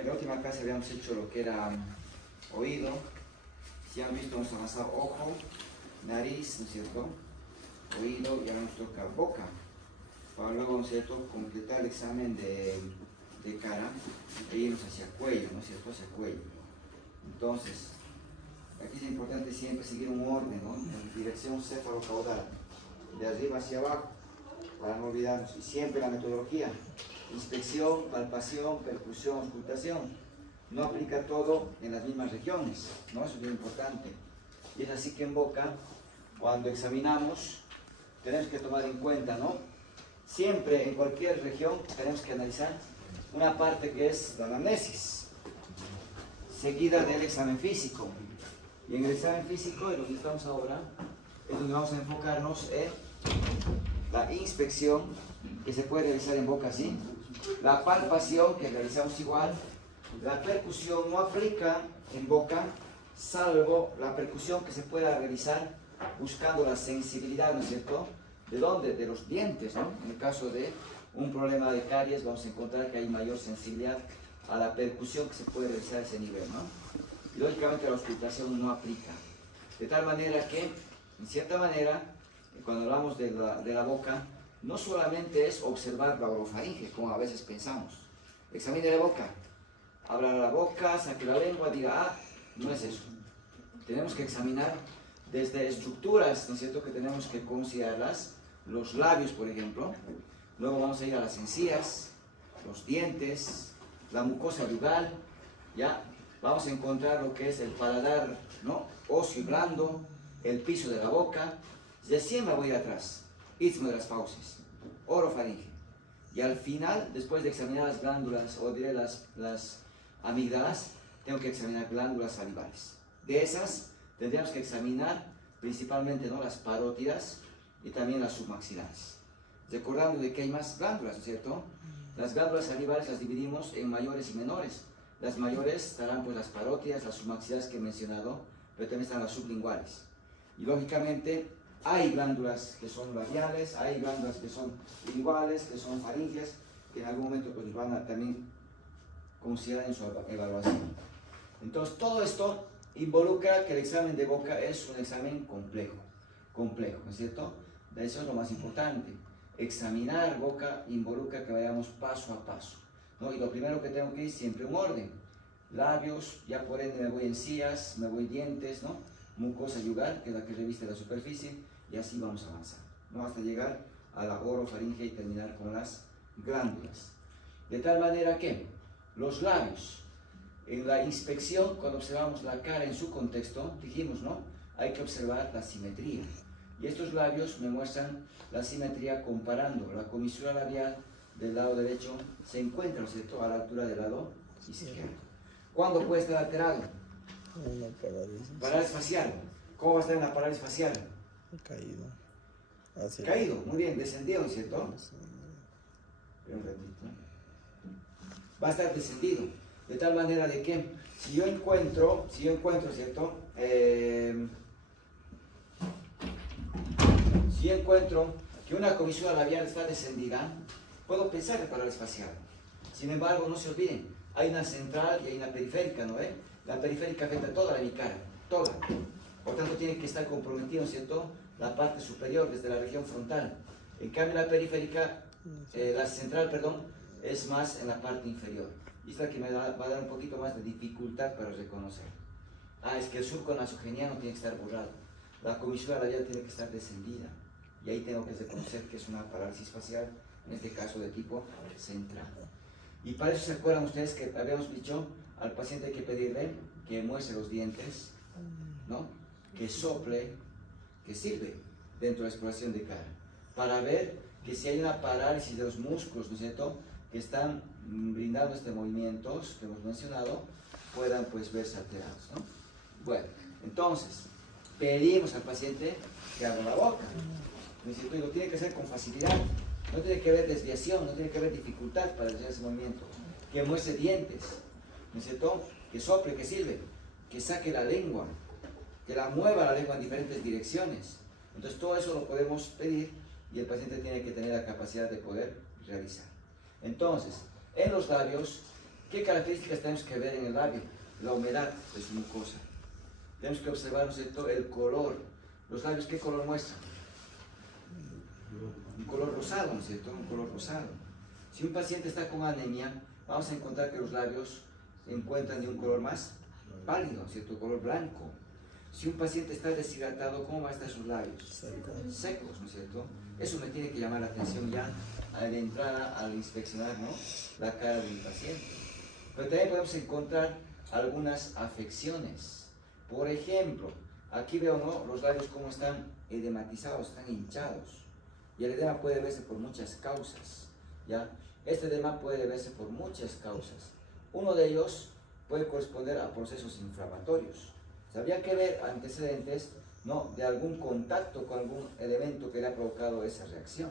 En la última clase habíamos hecho lo que era oído. Si han visto, hemos avanzado ojo, nariz, ¿no es cierto? Oído, y ahora nos toca boca. Para luego, ¿no es cierto?, completar el examen de cara e irnos hacia cuello, ¿no es cierto?, hacia cuello. Entonces, aquí es importante siempre seguir un orden, ¿no?, en dirección céfalo-caudal, de arriba hacia abajo, para no olvidarnos. Y siempre la metodología: inspección, palpación, percusión, auscultación. No aplica todo en las mismas regiones, ¿no? Eso es muy importante. Y es así que en boca, cuando examinamos, tenemos que tomar en cuenta, ¿no? Siempre, en cualquier región, tenemos que analizar una parte que es la anamnesis, seguida del examen físico. Y en el examen físico, en donde estamos ahora, es donde vamos a enfocarnos en la inspección, que se puede realizar en boca así, la palpación, que realizamos igual. La percusión no aplica en boca, salvo la percusión que se pueda realizar buscando la sensibilidad, ¿no es cierto? ¿De dónde? De los dientes, ¿no? En el caso de un problema de caries, vamos a encontrar que hay mayor sensibilidad a la percusión que se puede realizar a ese nivel, ¿no? Y lógicamente la auscultación no aplica. De tal manera que, en cierta manera, cuando hablamos de la boca, no solamente es observar la orofaringe, como a veces pensamos. Examine la boca, abra la boca, saque la lengua, diga, ah, no es eso. Tenemos que examinar desde estructuras, ¿no es cierto?, que tenemos que considerarlas, los labios, por ejemplo. Luego vamos a ir a las encías, los dientes, la mucosa bucal, ¿ya? Vamos a encontrar lo que es el paladar, ¿no?, óseo y blando, el piso de la boca. Recién me voy a ir atrás, istmo de las fauces, orofaringe. Y al final, después de examinar las glándulas, o diré las amígdalas, tengo que examinar glándulas salivales. De esas, tendríamos que examinar principalmente, ¿no?, las parótidas y también las submaxilares. Recordando de que hay más glándulas, ¿no es cierto? Las glándulas salivales las dividimos en mayores y menores. Las mayores estarán pues las parótidas, las submaxilares que he mencionado, pero también están las sublinguales. Y lógicamente hay glándulas que son labiales, hay glándulas que son linguales, que son faringes, que en algún momento pues van a también considerar en su evaluación. Entonces todo esto involucra que el examen de boca es un examen complejo, ¿no es cierto? Eso es lo más importante. Examinar boca involucra que vayamos paso a paso, ¿no? Y lo primero que tengo que ir siempre un orden. Labios, ya por ende me voy encías, me voy dientes, ¿no? Mucosa yugal, que es la que reviste la superficie, y así vamos a avanzar, ¿no?, hasta llegar a la orofaringe y terminar con las glándulas. De tal manera que los labios, en la inspección, cuando observamos la cara en su contexto, dijimos, ¿no?, hay que observar la simetría. Y estos labios me muestran la simetría comparando la comisura labial del lado derecho, se encuentra, ¿no es cierto?, a la altura del lado izquierdo. ¿Cuándo puede estar alterado? Parálisis facial. ¿Cómo va a estar en la parálisis facial? Caído. Caído, muy bien, descendido, ¿no es cierto? Espera un ratito. Va a estar descendido, de tal manera de que si yo encuentro, ¿cierto?, si yo encuentro que una comisura labial está descendida, puedo pensar en parálisis facial. Sin embargo, no se olviden, hay una central y hay una periférica, ¿no ve? La periférica afecta toda la bicara, toda. Por tanto, tiene que estar comprometido, ¿cierto?, la parte superior, desde la región frontal. En cambio, la periférica, la central, perdón, es más en la parte inferior. Y es la que me va a dar un poquito más de dificultad para reconocer. Ah, es que el surco nasogeniano tiene que estar borrado. La comisura labial tiene que estar descendida. Y ahí tengo que reconocer que es una parálisis facial, en este caso de tipo central. Y para eso se acuerdan ustedes que habíamos dicho, al paciente hay que pedirle que muestre los dientes, ¿no?, que sople, que sirve dentro de la exploración de cara, para ver que si hay una parálisis de los músculos, ¿no es cierto?, que están brindando estos movimientos que hemos mencionado, puedan pues verse alterados, ¿no? Bueno, entonces, pedimos al paciente que abra la boca, ¿no es cierto?, y lo tiene que hacer con facilidad, no tiene que haber desviación, no tiene que haber dificultad para hacer ese movimiento, que muestre dientes, ¿no es cierto?, que sople, que sirve, que saque la lengua, que la mueva la lengua en diferentes direcciones. Entonces todo eso lo podemos pedir y el paciente tiene que tener la capacidad de poder realizar. Entonces, en los labios ¿Qué características tenemos que ver en el labio? La humedad de su mucosa. Tenemos que observar, ¿no es cierto?, el color. Los labios, ¿qué color muestran? Un color rosado, ¿no es cierto? Un color rosado. Si un paciente está con anemia, vamos a encontrar que los labios se encuentran de un color más pálido, ¿no es cierto? Color blanco. Si un paciente está deshidratado, ¿cómo van a estar sus labios? Secos, ¿no es cierto? Eso me tiene que llamar la atención ya al entrar, al inspeccionar, ¿no?, la cara del paciente. Pero también podemos encontrar algunas afecciones. Por ejemplo, aquí veo, ¿no?, los labios cómo están edematizados, están hinchados. Y el edema puede verse por muchas causas, ¿ya? Este edema puede verse por muchas causas. Uno de ellos puede corresponder a procesos inflamatorios. Habría que ver antecedentes, ¿no?, de algún contacto con algún elemento que le ha provocado esa reacción,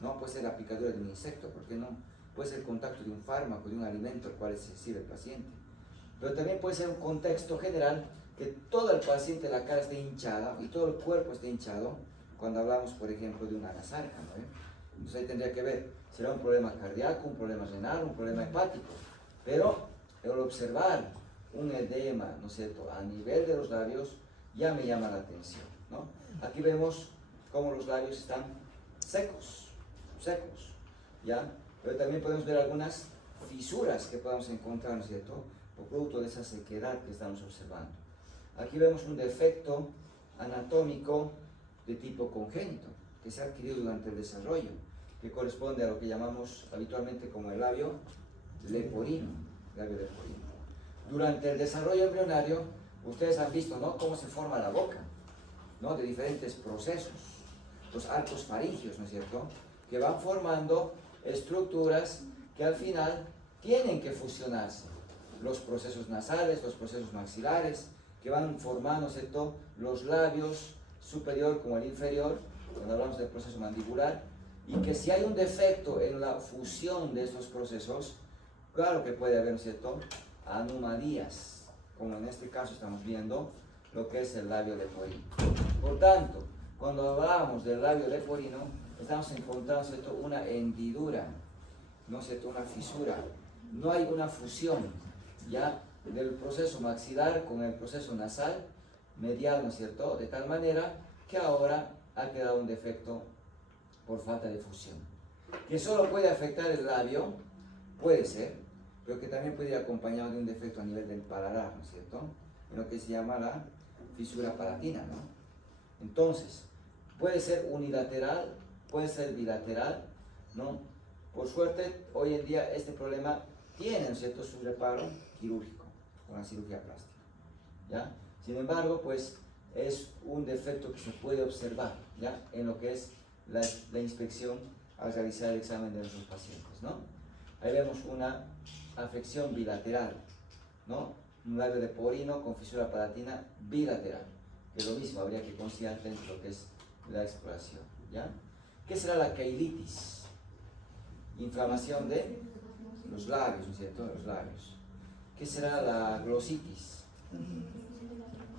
¿no? Puede ser la picadura de un insecto, ¿por qué no? Puede ser el contacto de un fármaco, de un alimento al cual se sirve el paciente. Pero también puede ser un contexto general que todo el paciente, la cara esté hinchada y todo el cuerpo esté hinchado, cuando hablamos, por ejemplo, de una nasarca, ¿no? Entonces ahí tendría que ver, será un problema cardíaco, un problema renal, un problema hepático. Pero el observar un edema, ¿no es cierto?, a nivel de los labios, ya me llama la atención, ¿no? Aquí vemos cómo los labios están secos, ¿ya? Pero también podemos ver algunas fisuras que podemos encontrar, ¿no es cierto?, por producto de esa sequedad que estamos observando. Aquí vemos un defecto anatómico de tipo congénito, que se ha adquirido durante el desarrollo, que corresponde a lo que llamamos habitualmente como el labio leporino. Durante el desarrollo embrionario, ustedes han visto, ¿no?, cómo se forma la boca, ¿no?, de diferentes procesos, los arcos faringios, ¿no es cierto?, que van formando estructuras que al final tienen que fusionarse. Los procesos nasales, los procesos maxilares, que van formando, ¿no es cierto?, los labios superior como el inferior, cuando hablamos del proceso mandibular, y que si hay un defecto en la fusión de estos procesos, claro que puede haber, ¿no es cierto?, anomalías, como en este caso estamos viendo lo que es el labio leporino. Por tanto, cuando hablamos del labio leporino, estamos encontrando, ¿no es cierto?, una hendidura, ¿no es cierto?, una fisura. No hay una fusión, ¿ya?, del proceso maxilar con el proceso nasal, medial, ¿no es cierto?, de tal manera que ahora ha quedado un defecto por falta de fusión. Que solo puede afectar el labio, puede ser, pero que también puede ir acompañado de un defecto a nivel del paladar, ¿no es cierto?, en lo que se llama la fisura palatina, ¿no? Entonces, puede ser unilateral, puede ser bilateral, ¿no? Por suerte, hoy en día este problema tiene, ¿no es cierto?, su reparo quirúrgico, con la cirugía plástica, ¿ya? Sin embargo, pues, es un defecto que se puede observar, ¿ya?, en lo que es la inspección al realizar el examen de nuestros pacientes, ¿no? Ahí vemos una afección bilateral, ¿no?, un labio leporino con fisura palatina bilateral, que es lo mismo, habría que considerar dentro de lo que es la exploración, ¿ya? ¿Qué será la keilitis? Inflamación de los labios, ¿no es cierto?, de los labios. ¿Qué será la glositis?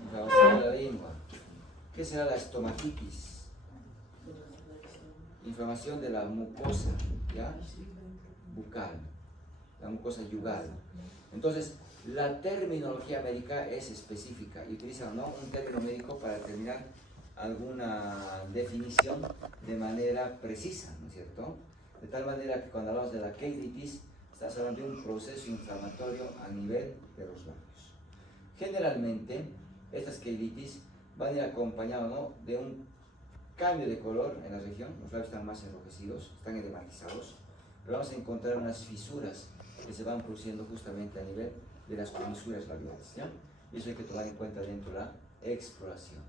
Inflamación de la lengua. ¿Qué será la estomatitis? Inflamación de la mucosa, ¿ya?, bucal, la mucosa yugal. Entonces, la terminología médica es específica y utiliza, ¿no?, un término médico para determinar alguna definición de manera precisa, ¿no es cierto? De tal manera que cuando hablamos de la keilitis, estás hablando de un proceso inflamatorio a nivel de los labios. Generalmente, estas keilitis van a ir acompañadas, ¿no?, de un cambio de color en la región. Los labios están más enrojecidos, están edematizados, pero vamos a encontrar unas fisuras que se van produciendo justamente a nivel de las comisuras labiales, ¿ya? Y eso hay que tomar en cuenta dentro de la exploración.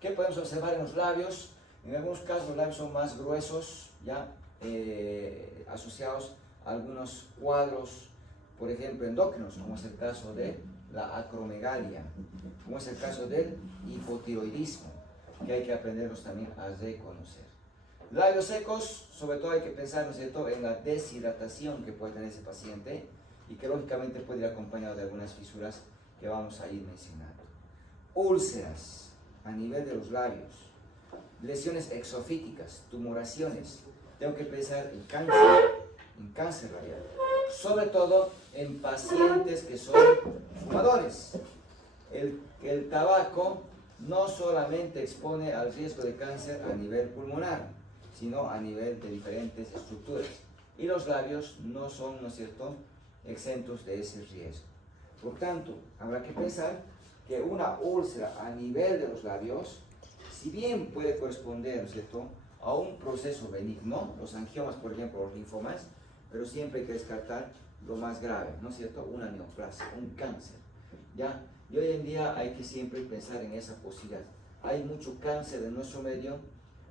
¿Qué podemos observar en los labios? En algunos casos los labios son más gruesos, ¿ya?, asociados a algunos cuadros, por ejemplo, endócrinos, como es el caso de la acromegalia, como es el caso del hipotiroidismo, que hay que aprenderlos también a reconocer. Labios secos, sobre todo hay que pensar, ¿no es cierto?, en la deshidratación que puede tener ese paciente y que lógicamente puede ir acompañado de algunas fisuras que vamos a ir mencionando. Úlceras a nivel de los labios, lesiones exofíticas, tumoraciones. Tengo que pensar en cáncer labial. sobre todo en pacientes que son fumadores. El tabaco no solamente expone al riesgo de cáncer a nivel pulmonar, sino a nivel de diferentes estructuras. Y los labios no son, ¿no es cierto?, exentos de ese riesgo. Por tanto, habrá que pensar que una úlcera a nivel de los labios, si bien puede corresponder, ¿no es cierto?, a un proceso benigno, los angiomas, por ejemplo, los linfomas, pero siempre hay que descartar lo más grave, ¿no es cierto?, una neoplasia, un cáncer, ¿ya? Y hoy en día hay que siempre pensar en esa posibilidad. Hay mucho cáncer en nuestro medio,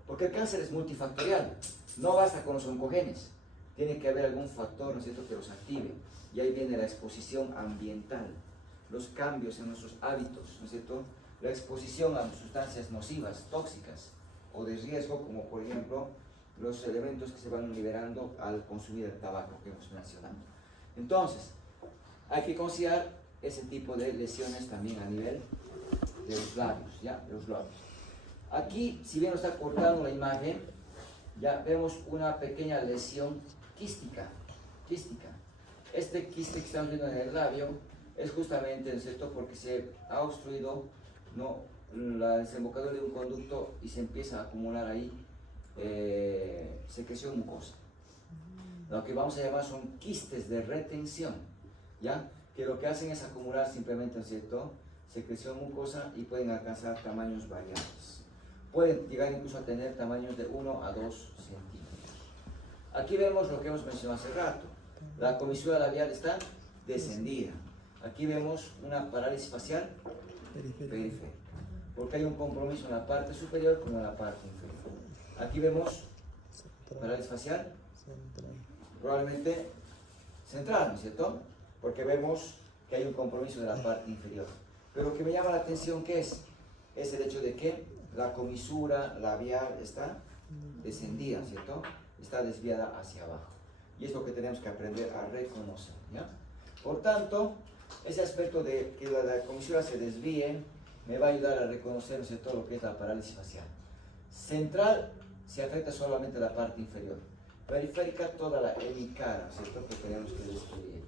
porque el cáncer es multifactorial, no basta con los oncogenes, tiene que haber algún factor, ¿no es cierto?, que los active, y ahí viene la exposición ambiental, los cambios en nuestros hábitos, ¿no es cierto?, la exposición a sustancias nocivas, tóxicas, o de riesgo, como por ejemplo, los elementos que se van liberando al consumir el tabaco que hemos mencionado. Entonces, hay que considerar ese tipo de lesiones también a nivel de los labios, ¿ya? De los labios. Aquí, si bien nos está cortando la imagen, ya vemos una pequeña lesión quística. Este quiste que estamos viendo en el labio es justamente, ¿no es cierto?, porque se ha obstruido, ¿no?, la desembocadura de un conducto y se empieza a acumular ahí secreción mucosa. Lo que vamos a llamar son quistes de retención, ¿ya?, que lo que hacen es acumular simplemente, ¿no es cierto?, secreción mucosa y pueden alcanzar tamaños variables. Pueden llegar incluso a tener tamaños de 1 a 2 centímetros. Aquí vemos lo que hemos mencionado hace rato. La comisura labial está descendida. Aquí vemos una parálisis facial periférica, porque hay un compromiso en la parte superior como en la parte inferior. Aquí vemos parálisis facial, probablemente central, ¿no es cierto?, porque vemos que hay un compromiso de la parte inferior. Pero lo que me llama la atención, ¿qué es? Es el hecho de que la comisura labial está descendida, ¿cierto?, está desviada hacia abajo. Y es lo que tenemos que aprender a reconocer, ¿ya? Por tanto, ese aspecto de que la comisura se desvíe me va a ayudar a reconocer, ¿no es cierto?, lo que es la parálisis facial. Central se afecta solamente la parte inferior. Periférica toda la hemicara, ¿cierto?, que tenemos que describir.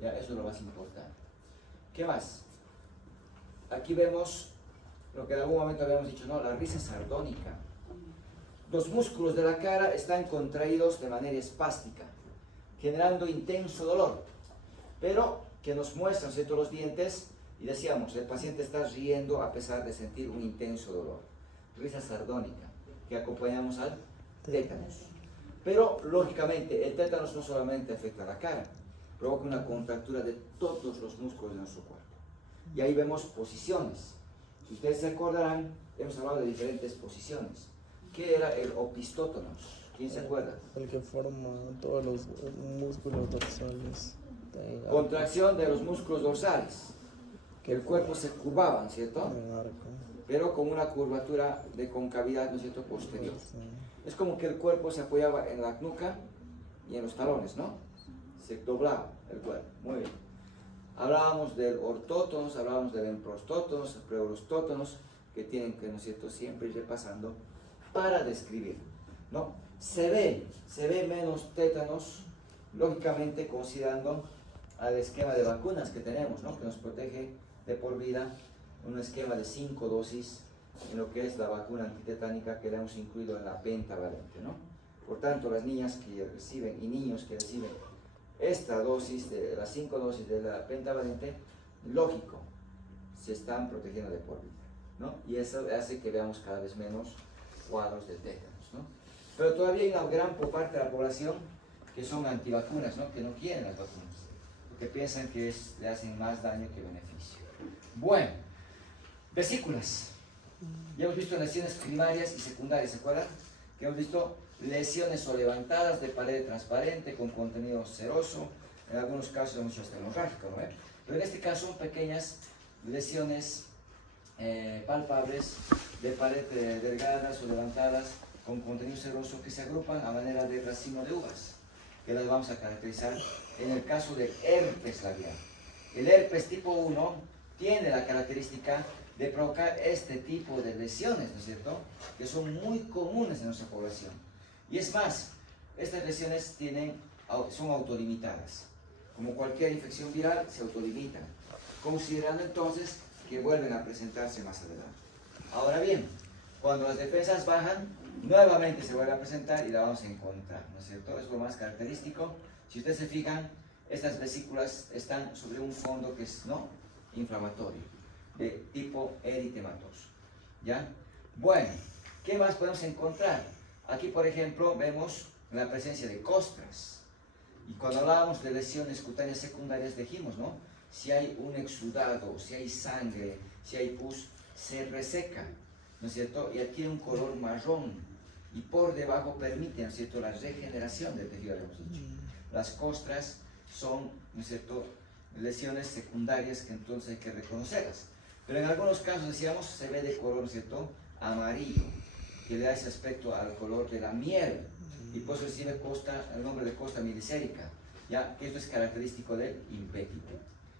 Ya, eso es lo más importante. ¿Qué más? Aquí vemos lo que en algún momento habíamos dicho, ¿no?, la risa sardónica. Los músculos de la cara están contraídos de manera espástica, generando intenso dolor, pero que nos muestran, ¿no es cierto?, los dientes, y decíamos, el paciente está riendo a pesar de sentir un intenso dolor. Risa sardónica, que acompañamos al tétanos. Pero, lógicamente, el tétanos no solamente afecta a la cara, provoca una contractura de todos los músculos de nuestro cuerpo. Y ahí vemos posiciones. Si ustedes se acordarán, hemos hablado de diferentes posiciones. ¿Qué era el opistótonos? ¿Quién se acuerda? El que forma todos los músculos dorsales. Contracción de los músculos dorsales. Que el cuerpo se curvaban, ¿cierto? Pero con una curvatura de concavidad, ¿no es cierto?, posterior. Es como que el cuerpo se apoyaba en la nuca y en los talones, ¿no? Se doblaba el cuerpo. Muy bien. Hablábamos del ortótonos, hablábamos del emprostótonos, preorostótonos, que tienen que, ¿no es cierto?, siempre ir repasando para describir, ¿no? Se ve menos tétanos, lógicamente considerando al esquema de vacunas que tenemos, ¿no?, que nos protege de por vida, un esquema de 5 dosis en lo que es la vacuna antitetánica que le hemos incluido en la pentavalente, ¿no? Por tanto, las niñas que reciben y niños que reciben esta dosis, de las 5 dosis de la pentavalente, lógico, se están protegiendo de por vida, ¿no? Y eso hace que veamos cada vez menos cuadros de tétanos, ¿no? Pero todavía hay una gran parte de la población que son antivacunas, ¿no?, que no quieren las vacunas, porque piensan que le hacen más daño que beneficio. Bueno, vesículas. Ya hemos visto lesiones primarias y secundarias, ¿se acuerdan? Que hemos visto lesiones o levantadas de pared transparente con contenido ceroso, en algunos casos hemos hecho hasta hemorrágico, ¿no? Pero en este caso son pequeñas lesiones palpables de pared delgadas o levantadas con contenido ceroso que se agrupan a manera de racimo de uvas, que las vamos a caracterizar en el caso del herpes labial. El herpes tipo 1 tiene la característica de provocar este tipo de lesiones, ¿no es cierto?, que son muy comunes en nuestra población. Y es más, estas lesiones son autolimitadas. como cualquier infección viral, se autolimitan, considerando entonces que vuelven a presentarse más adelante. Ahora bien, cuando las defensas bajan, nuevamente se vuelve a presentar y la vamos a encontrar, ¿no es cierto? Es lo más característico. Si ustedes se fijan, estas vesículas están sobre un fondo que es no inflamatorio, de tipo eritematoso, ¿ya? Bueno, ¿qué más podemos encontrar? Aquí, por ejemplo, vemos la presencia de costras. Y cuando hablábamos de lesiones cutáneas secundarias, dijimos, ¿no? Si hay un exudado, si hay sangre, si hay pus, se reseca, ¿no es cierto? Y adquiere un color marrón. Y por debajo permite, ¿no es cierto?, la regeneración del tejido, habíamos dicho. Las costras son, ¿no es cierto?, lesiones secundarias que entonces hay que reconocerlas. Pero en algunos casos, decíamos, se ve de color, ¿no es cierto?, amarillo, que le da ese aspecto al color de la miel. Y por eso recibe el nombre de costa mielicérica, ¿ya? Que esto es característico del impétigo,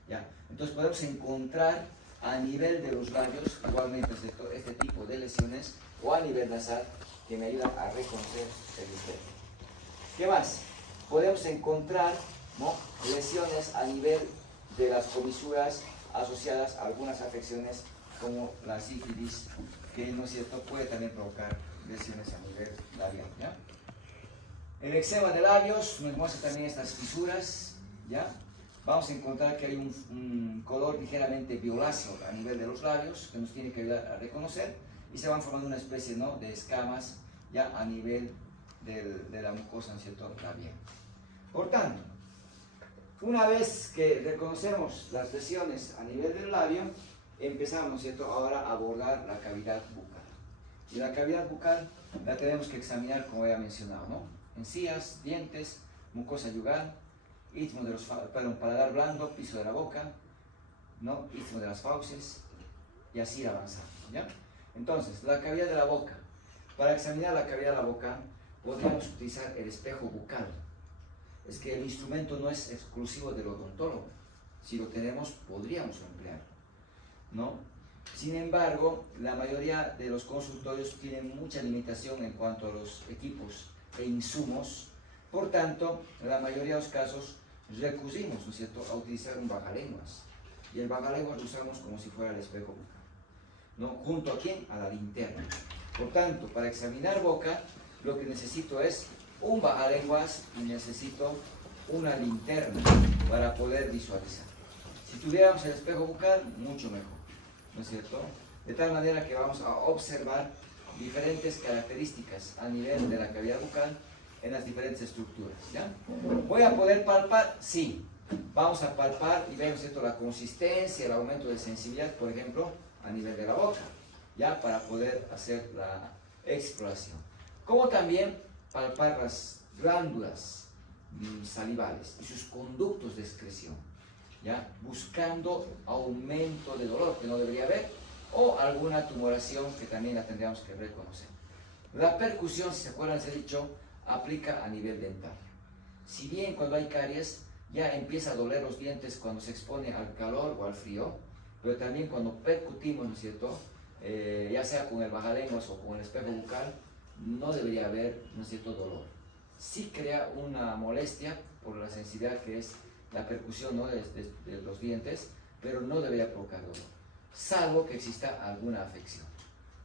¿ya? Entonces podemos encontrar a nivel de los labios, igualmente, este tipo de lesiones, o a nivel nasal, que me ayudan a reconocer el impétigo. ¿Qué más? Podemos encontrar, ¿no?, lesiones a nivel de las comisuras asociadas a algunas afecciones como la sífilis, que, ¿no es cierto?, puede también provocar lesiones a nivel labial, ¿ya? El eczema de labios nos muestra también estas fisuras, ¿ya? Vamos a encontrar que hay un color ligeramente violáceo a nivel de los labios que nos tiene que ayudar a reconocer, y se van formando una especie, ¿no?, de escamas ya a nivel de la mucosa, ¿no es cierto?, labial. Por tanto, una vez que reconocemos las lesiones a nivel del labio, empezamos, ¿no es cierto?, ahora a abordar la cavidad bucal. Y la cavidad bucal la tenemos que examinar, como ya he mencionado, ¿no?, encías, dientes, mucosa yugal, istmo de los paladar blando, piso de la boca, ¿no?, istmo de las fauces, y así avanzando, ¿ya? Entonces, la cavidad de la boca. Para examinar la cavidad de la boca, podríamos utilizar el espejo bucal. Es que el instrumento no es exclusivo del odontólogo. Si lo tenemos, podríamos emplearlo, ¿no? Sin embargo, la mayoría de los consultorios tienen mucha limitación en cuanto a los equipos e insumos. Por tanto, en la mayoría de los casos recurrimos, ¿no es cierto?, a utilizar un bajalenguas. Y el bajalenguas lo usamos como si fuera el espejo bucal, ¿no? ¿Junto a quién? A la linterna. Por tanto, para examinar boca, lo que necesito es un bajalenguas y necesito una linterna para poder visualizar. Si tuviéramos el espejo bucal, mucho mejor, ¿no es cierto? De tal manera que vamos a observar diferentes características a nivel de la cavidad bucal en las diferentes estructuras, ¿ya? ¿Voy a poder palpar? Sí. Vamos a palpar y ver, ¿no es cierto?, la consistencia, el aumento de sensibilidad, por ejemplo, a nivel de la boca, ¿ya?, para poder hacer la exploración. Como también palpar las glándulas salivales y sus conductos de excreción, ¿ya?, buscando aumento de dolor que no debería haber, o alguna tumoración que también la tendríamos que reconocer. La percusión, si se acuerdan, se ha dicho, aplica a nivel dental. Si bien cuando hay caries ya empieza a doler los dientes cuando se expone al calor o al frío, pero también cuando percutimos, ¿no es cierto?, ya sea con el bajalenguas o con el espejo bucal, no debería haber, ¿no es cierto?, dolor. Sí crea una molestia por la sensibilidad que es la percusión, ¿no?, de los dientes, pero no debería provocar dolor, salvo que exista alguna afección,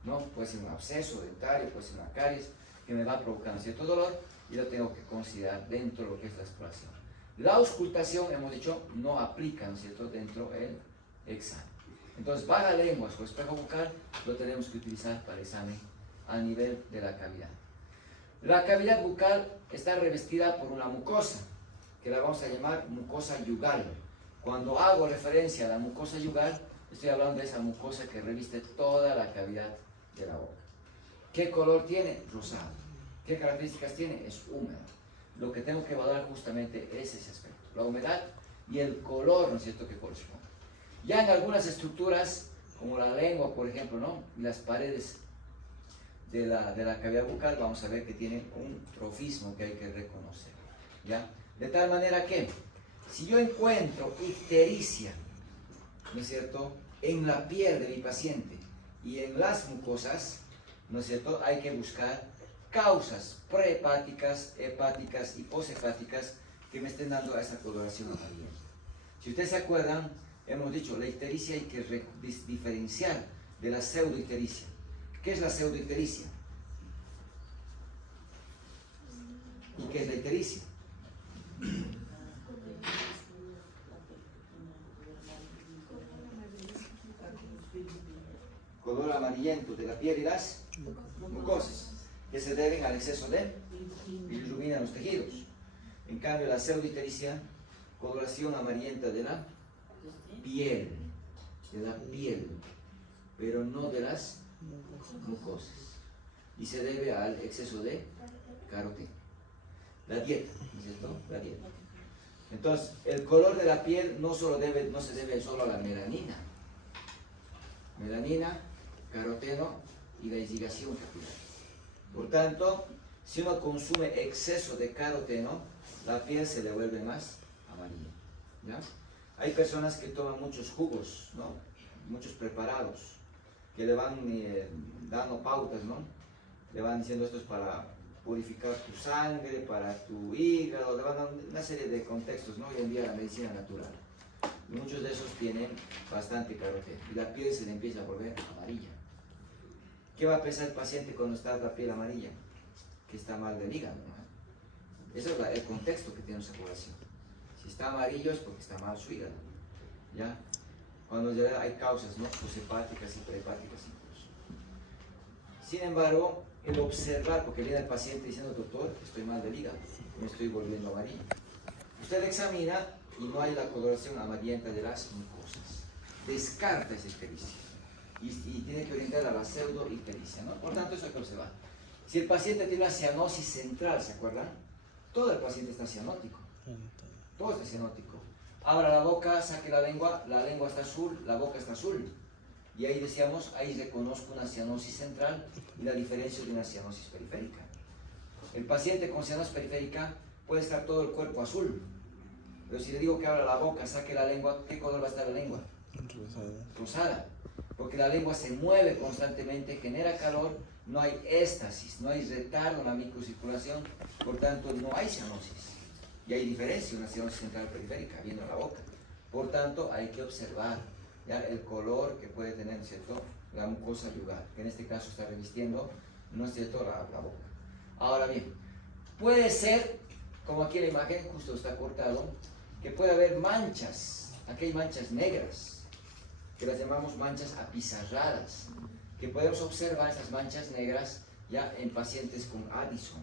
¿no? Puede ser un absceso dentario, puede ser una caries que me va provocando cierto dolor y lo tengo que considerar dentro de lo que es la exploración. La auscultación, hemos dicho, no aplica, ¿no es cierto?, dentro del examen. Entonces, bajalenguas o espejo bucal lo tenemos que utilizar para el examen a nivel de la cavidad. La cavidad bucal está revestida por una mucosa, que la vamos a llamar mucosa yugal. Cuando hago referencia a la mucosa yugal, estoy hablando de esa mucosa que reviste toda la cavidad de la boca. ¿Qué color tiene? Rosado. ¿Qué características tiene? Es húmeda. Lo que tengo que evaluar justamente es ese aspecto, la humedad y el color, ¿no es cierto?, que corresponde. Ya en algunas estructuras, como la lengua, por ejemplo, ¿no?, y las paredes de la cavidad bucal, vamos a ver que tienen un trofismo que hay que reconocer, ¿ya? De tal manera que, si yo encuentro ictericia, ¿no es cierto?, en la piel de mi paciente y en las mucosas, ¿no es cierto?, hay que buscar causas prehepáticas, hepáticas y poshepáticas que me estén dando a esa coloración amarilla. Si ustedes se acuerdan, hemos dicho, la ictericia hay que diferenciar de la pseudoictericia. ¿Qué es la pseudoictericia? ¿Y qué es la ictericia? Color amarillento de la piel y las mucosas, que se deben al exceso de bilirrubina en los tejidos. En cambio, la pseudoictericia, coloración amarillenta de la piel, pero no de las mucosas. Y se debe al exceso de caroteno. La dieta, ¿no es cierto? La dieta. Entonces, el color de la piel no se debe solo a la melanina. Melanina, caroteno y la irrigación capilar. Por tanto, si uno consume exceso de caroteno, la piel se le vuelve más amarilla. ¿Ya? Hay personas que toman muchos jugos, ¿no? Muchos preparados, que le van dando pautas, ¿no? Le van diciendo esto es para purificar tu sangre, para tu hígado, le van dando una serie de contextos, ¿no? Hoy en día la medicina natural. Muchos de esos tienen bastante caroteno y la piel se le empieza a volver amarilla. ¿Qué va a pensar el paciente cuando está la piel amarilla? Que está mal del hígado, ¿no? Ese es el contexto que tiene esa población. Si está amarillo es porque está mal su hígado, ¿ya? Cuando ya hay causas, ¿no? Poshepáticas y prehepáticas incluso. Sin embargo, el observar, porque viene el paciente diciendo, doctor, estoy mal del hígado, me estoy volviendo amarillo. Usted examina y no hay la coloración amarillenta de las mucosas. Descarta esa ictericia y tiene que orientar a la pseudoictericia, ¿no? Por tanto, eso hay que observar. Si el paciente tiene una cianosis central, ¿se acuerdan? Todo el paciente está cianótico. Todo está cianótico. Abra la boca, saque la lengua está azul, la boca está azul. Y ahí decíamos, ahí reconozco una cianosis central y la diferencia de una cianosis periférica. El paciente con cianosis periférica puede estar todo el cuerpo azul. Pero si le digo que abra la boca, saque la lengua, ¿qué color va a estar la lengua? Rosada. Porque la lengua se mueve constantemente, genera calor, no hay éstasis, no hay retardo en la microcirculación, por tanto no hay cianosis. Y hay diferencia, una cianosis central periférica, viendo la boca. Por tanto, hay que observar ya el color que puede tener, ¿cierto?, la mucosa yugal, que en este caso está revistiendo, ¿no es cierto?, la boca. Ahora bien, puede ser, como aquí en la imagen, justo está cortado, que puede haber manchas, aquí hay manchas negras, que las llamamos manchas apizarradas, que podemos observar esas manchas negras ya en pacientes con Addison.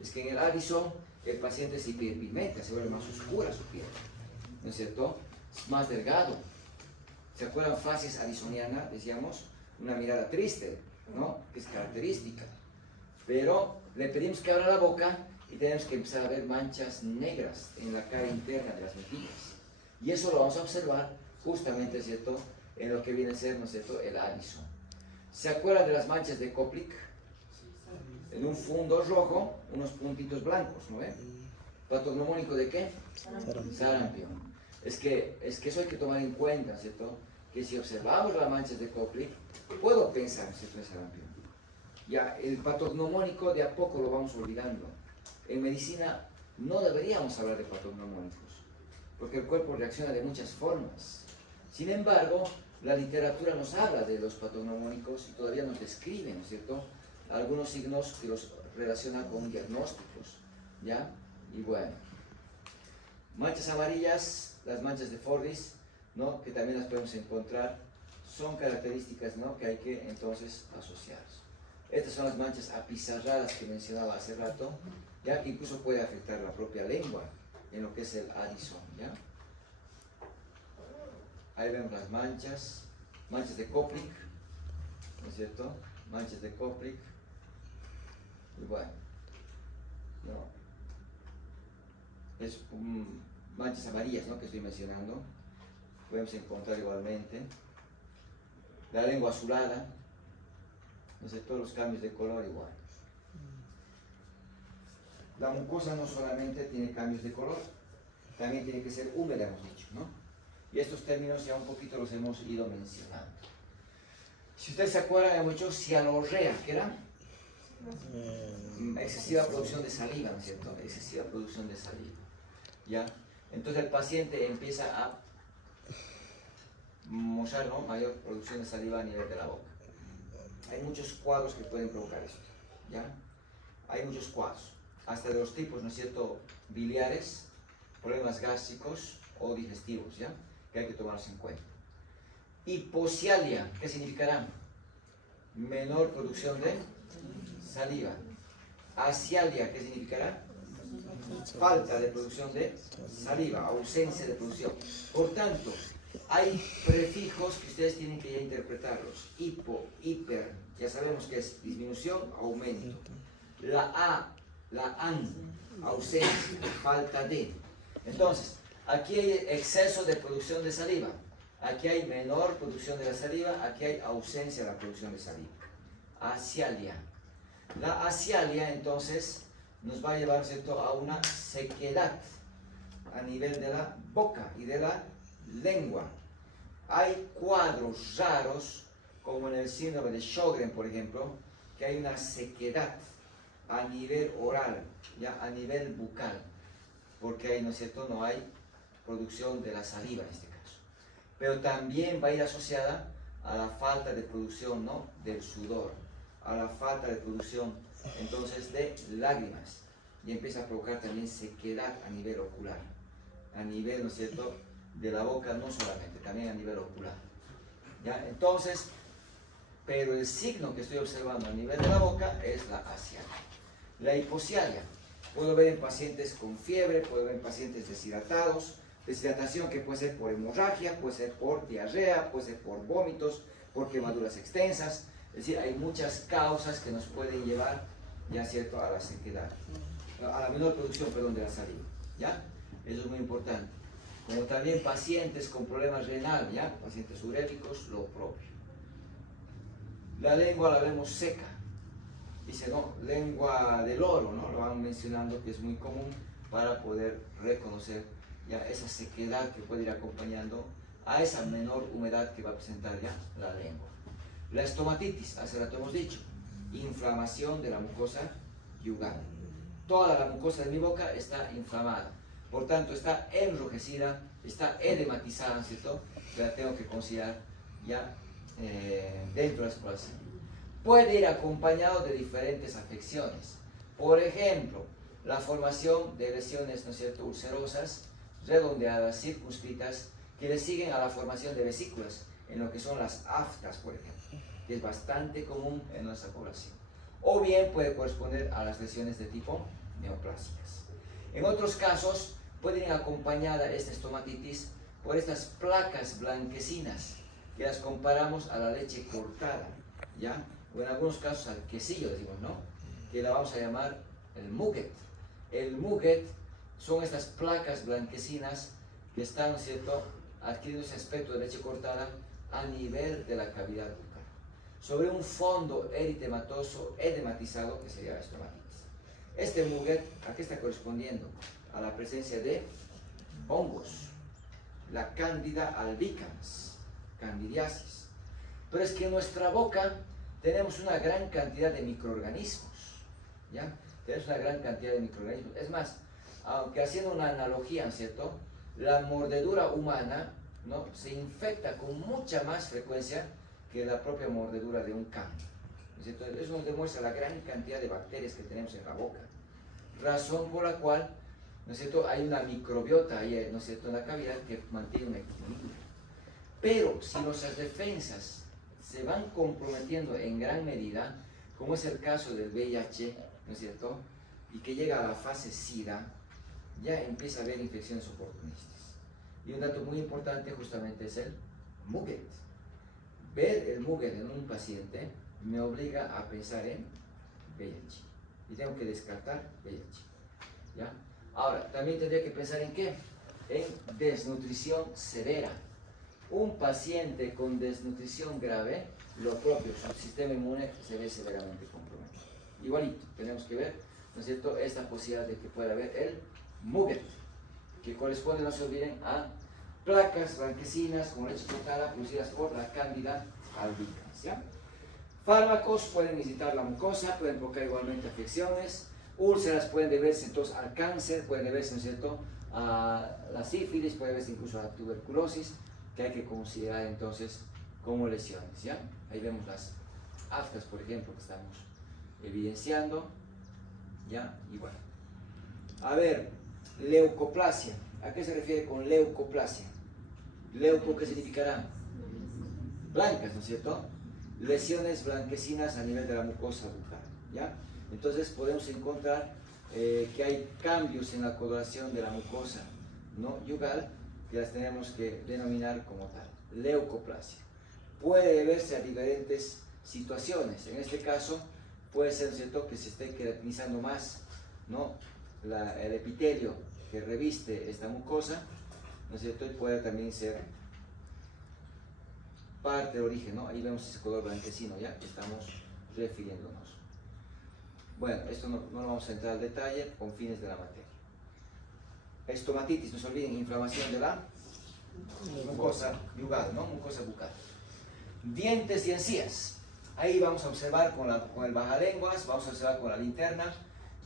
Es que en el Addison el paciente se hiperpigmenta, se vuelve más oscura su piel, ¿no es cierto?, es más delgado. ¿Se acuerdan facies addisoniana? Decíamos, una mirada triste, ¿no?, que es característica. Pero le pedimos que abra la boca y tenemos que empezar a ver manchas negras en la cara interna de las mejillas. Y eso lo vamos a observar justamente, ¿cierto?, en lo que viene a ser, ¿no es cierto?, el Addison. ¿Se acuerdan de las manchas de Koplik? En un fondo rojo, unos puntitos blancos, ¿no ven? ¿Patognomónico de qué? Sarampión. Es que eso hay que tomar en cuenta, ¿cierto? Que si observamos las manchas de Koplik, puedo pensar, ¿cierto?, en sarampión. Ya, el patognomónico de a poco lo vamos olvidando. En medicina no deberíamos hablar de patognomónicos, porque el cuerpo reacciona de muchas formas. Sin embargo, la literatura nos habla de los patognomónicos y todavía nos describe, ¿no es cierto?, algunos signos que los relaciona con diagnósticos, ¿ya? Y bueno, manchas amarillas, las manchas de Fordyce, ¿no?, que también las podemos encontrar, son características, ¿no?, que hay que entonces asociar. Estas son las manchas apizarradas que mencionaba hace rato, ya que incluso puede afectar la propia lengua en lo que es el Addison, ¿ya? Ahí vemos las manchas de Koplik, ¿no es cierto?, manchas de Koplik, y bueno, ¿no?, es manchas amarillas, ¿no?, que estoy mencionando, podemos encontrar igualmente, la lengua azulada, ¿no es cierto?, los cambios de color igual. La mucosa no solamente tiene cambios de color, también tiene que ser húmeda, hemos dicho, ¿no? Y estos términos ya un poquito los hemos ido mencionando. Si ustedes se acuerdan, hemos dicho cianorrea, ¿qué era? Excesiva producción de saliva, ¿no es cierto? Excesiva producción de saliva. ¿ya? Entonces el paciente empieza a mostrar, ¿no?, mayor producción de saliva a nivel de la boca. Hay muchos cuadros que pueden provocar esto, ¿ya? Hay muchos cuadros, hasta de los tipos, ¿no es cierto?, biliares, problemas gástricos o digestivos, ¿ya?, que hay que tomarlos en cuenta. Hipocialia, ¿qué significará? Menor producción de saliva. Asialia, ¿qué significará? Falta de producción de saliva, ausencia de producción. Por tanto, hay prefijos que ustedes tienen que ya interpretarlos. Hipo, hiper, ya sabemos que es disminución, aumento. La A, la AN, ausencia, falta de. Entonces, aquí hay exceso de producción de saliva. Aquí hay menor producción de la saliva, aquí hay ausencia de la producción de saliva. Asialia. La asialia, entonces, nos va a llevar, ¿cierto?, a una sequedad a nivel de la boca y de la lengua. Hay cuadros raros, como en el síndrome de Sjögren, por ejemplo, que hay una sequedad a nivel oral, ya a nivel bucal, porque ahí, ¿no es cierto?, no hay producción de la saliva en este caso. Pero también va a ir asociada a la falta de producción, ¿no?, del sudor, a la falta de producción entonces de lágrimas, y empieza a provocar también sequedad a nivel ocular, a nivel, ¿no es cierto?, de la boca, no solamente, también a nivel ocular, ¿ya? Entonces, pero el signo que estoy observando a nivel de la boca es la asialia. La hipocialia, puedo ver en pacientes con fiebre, puedo ver en pacientes deshidratados, deshidratación que puede ser por hemorragia, puede ser por diarrea, puede ser por vómitos, por quemaduras extensas. Es decir, hay muchas causas que nos pueden llevar, ya cierto, a la sequedad, a la menor producción, perdón, de la saliva, ¿ya? Eso es muy importante. Como también pacientes con problemas renal, ¿ya? Pacientes urétricos, lo propio. La lengua la vemos seca. Dice, no, lengua del oro, ¿no? Lo van mencionando, que es muy común para poder reconocer ya esa sequedad que puede ir acompañando a esa menor humedad que va a presentar ya la lengua. La estomatitis, hace rato hemos dicho, inflamación de la mucosa yugal. Toda la mucosa de mi boca está inflamada, por tanto está enrojecida, está edematizada, ¿cierto? La tengo que considerar ya dentro de la exploración. Puede ir acompañado de diferentes afecciones, por ejemplo, la formación de lesiones, ¿no es cierto?, ulcerosas, redondeadas, circunscritas, que le siguen a la formación de vesículas, en lo que son las aftas, por ejemplo, que es bastante común en nuestra población. O bien puede corresponder a las lesiones de tipo neoplásicas. En otros casos, pueden ir acompañada esta estomatitis por estas placas blanquecinas, que las comparamos a la leche cortada, ¿ya? O en algunos casos al quesillo, decimos, ¿no?, que la vamos a llamar el muget. El muget son estas placas blanquecinas que están, ¿no es cierto?, adquiriendo ese aspecto de leche cortada a nivel de la cavidad bucal, sobre un fondo eritematoso, edematizado, que sería la estomatitis. Este muget, ¿a qué está correspondiendo? A la presencia de hongos, la Candida albicans, candidiasis. Pero es que en nuestra boca tenemos una gran cantidad de microorganismos, ¿ya? Tenemos una gran cantidad de microorganismos. Es más, aunque haciendo una analogía, ¿cierto?, la mordedura humana, ¿no?, se infecta con mucha más frecuencia que la propia mordedura de un can, ¿no es cierto? Eso nos demuestra la gran cantidad de bacterias que tenemos en la boca, razón por la cual, ¿no es cierto?, hay una microbiota ahí, ¿no es cierto?, en la cavidad que mantiene un equilibrio. Pero si nuestras defensas se van comprometiendo en gran medida, como es el caso del VIH, ¿no es cierto?, y que llega a la fase SIDA, ya empieza a haber infecciones oportunistas. Y un dato muy importante justamente es el muget. Ver el muget en un paciente me obliga a pensar en VIH. Y tengo que descartar VIH, ¿ya? Ahora, también tendría que pensar en ¿qué? En desnutrición severa. Un paciente con desnutrición grave, lo propio, su sistema inmune se ve severamente comprometido. Igualito, tenemos que ver, ¿no es cierto?, esta posibilidad de que pueda haber el muget, que corresponde, no se olviden, a placas blanquecinas como leche cortada producidas por la Candida albicans, ¿ya? Fármacos pueden visitar la mucosa, pueden provocar igualmente afecciones. Úlceras pueden deberse entonces al cáncer, pueden deberse, ¿no es cierto?, a la sífilis, puede verse incluso a la tuberculosis, que hay que considerar entonces como lesiones, ¿ya? Ahí vemos las aftas, por ejemplo, que estamos evidenciando, ¿ya? Y bueno. A ver, leucoplasia. ¿A qué se refiere con leucoplasia? Leuco, ¿qué significará? Blancas, ¿no es cierto? Lesiones blanquecinas a nivel de la mucosa bucal, ¿ya? Entonces podemos encontrar que hay cambios en la coloración de la mucosa, ¿no? Yugal, que las tenemos que denominar como tal, leucoplasia. Puede deberse a diferentes situaciones. En este caso, puede ser, ¿no es cierto?, que se esté queratinizando más, ¿no?, el epitelio que reviste esta mucosa, ¿no es cierto?, y puede también ser parte de origen, ¿no? Ahí vemos ese color blanquecino, ya que estamos refiriéndonos. Bueno, esto no lo vamos a entrar al detalle con fines de la materia. Estomatitis, no se olviden, inflamación de la mucosa yugal, ¿no? Mucosa bucal. Dientes y encías. Ahí vamos a observar con el bajalenguas, vamos a observar con la linterna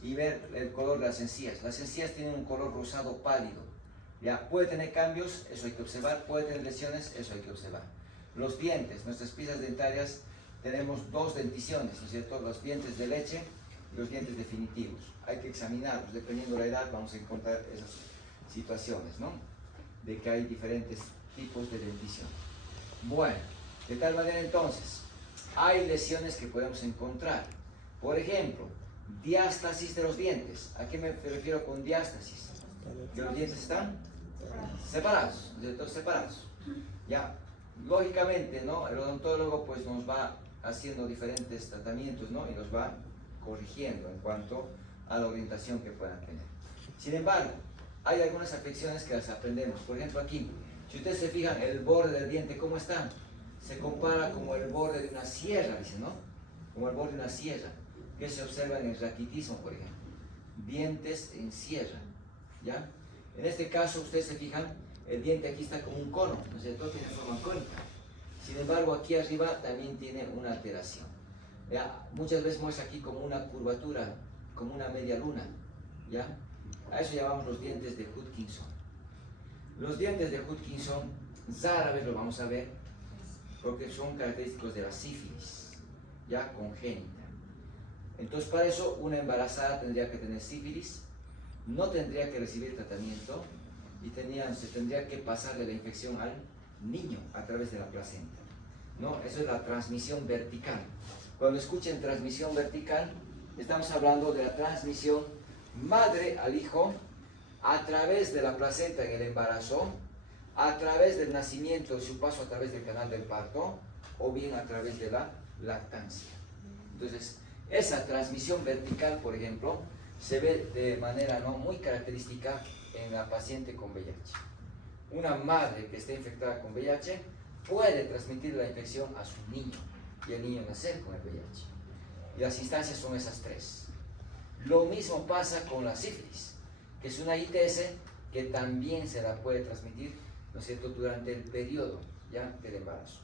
y ver el color de las encías. Las encías tienen un color rosado pálido. Ya, puede tener cambios, eso hay que observar, puede tener lesiones, eso hay que observar. Los dientes, nuestras piezas dentarias, tenemos dos denticiones, ¿no es cierto? Los dientes de leche y los dientes definitivos. Hay que examinarlos, dependiendo de la edad vamos a encontrar esas situaciones, ¿no? De que hay diferentes tipos de dentición. Bueno, de tal manera entonces, hay lesiones que podemos encontrar. Por ejemplo, diástasis de los dientes. ¿A qué me refiero con diástasis? Que los dientes están separados, ¿no es cierto? Separados. Ya, lógicamente, ¿no? El odontólogo pues nos va haciendo diferentes tratamientos, ¿no? Y nos va corrigiendo en cuanto a la orientación que puedan tener. Sin embargo, hay algunas afecciones que las aprendemos. Por ejemplo, aquí, si ustedes se fijan, el borde del diente, ¿cómo está? Se compara como el borde de una sierra, dice, ¿no? Como el borde de una sierra, que se observa en el raquitismo, por ejemplo. Dientes en sierra, ¿ya? En este caso, ustedes se fijan, el diente aquí está como un cono, ¿no es cierto? Tiene forma cónica. Sin embargo, aquí arriba también tiene una alteración. ¿Ya? Muchas veces muestra aquí como una curvatura, como una media luna, ¿ya? A eso llamamos los dientes de Hutchinson. Los dientes de Hutchinson, rara vez lo vamos a ver, porque son característicos de la sífilis, ya congénita. Entonces, para eso, una embarazada tendría que tener sífilis, no tendría que recibir tratamiento y se tendría que pasarle la infección al niño a través de la placenta, ¿no? Eso es la transmisión vertical. Cuando escuchen transmisión vertical, estamos hablando de la transmisión madre al hijo a través de la placenta en el embarazo, a través del nacimiento y su paso a través del canal del parto, o bien a través de la lactancia. Entonces, esa transmisión vertical, por ejemplo, se ve de manera no muy característica en la paciente con VIH. Una madre que esté infectada con VIH puede transmitir la infección a su niño y el niño nacer con el VIH. Y las instancias son esas tres. Lo mismo pasa con la sífilis, que es una ITS que también se la puede transmitir, ¿no es cierto?, durante el periodo ya del embarazo.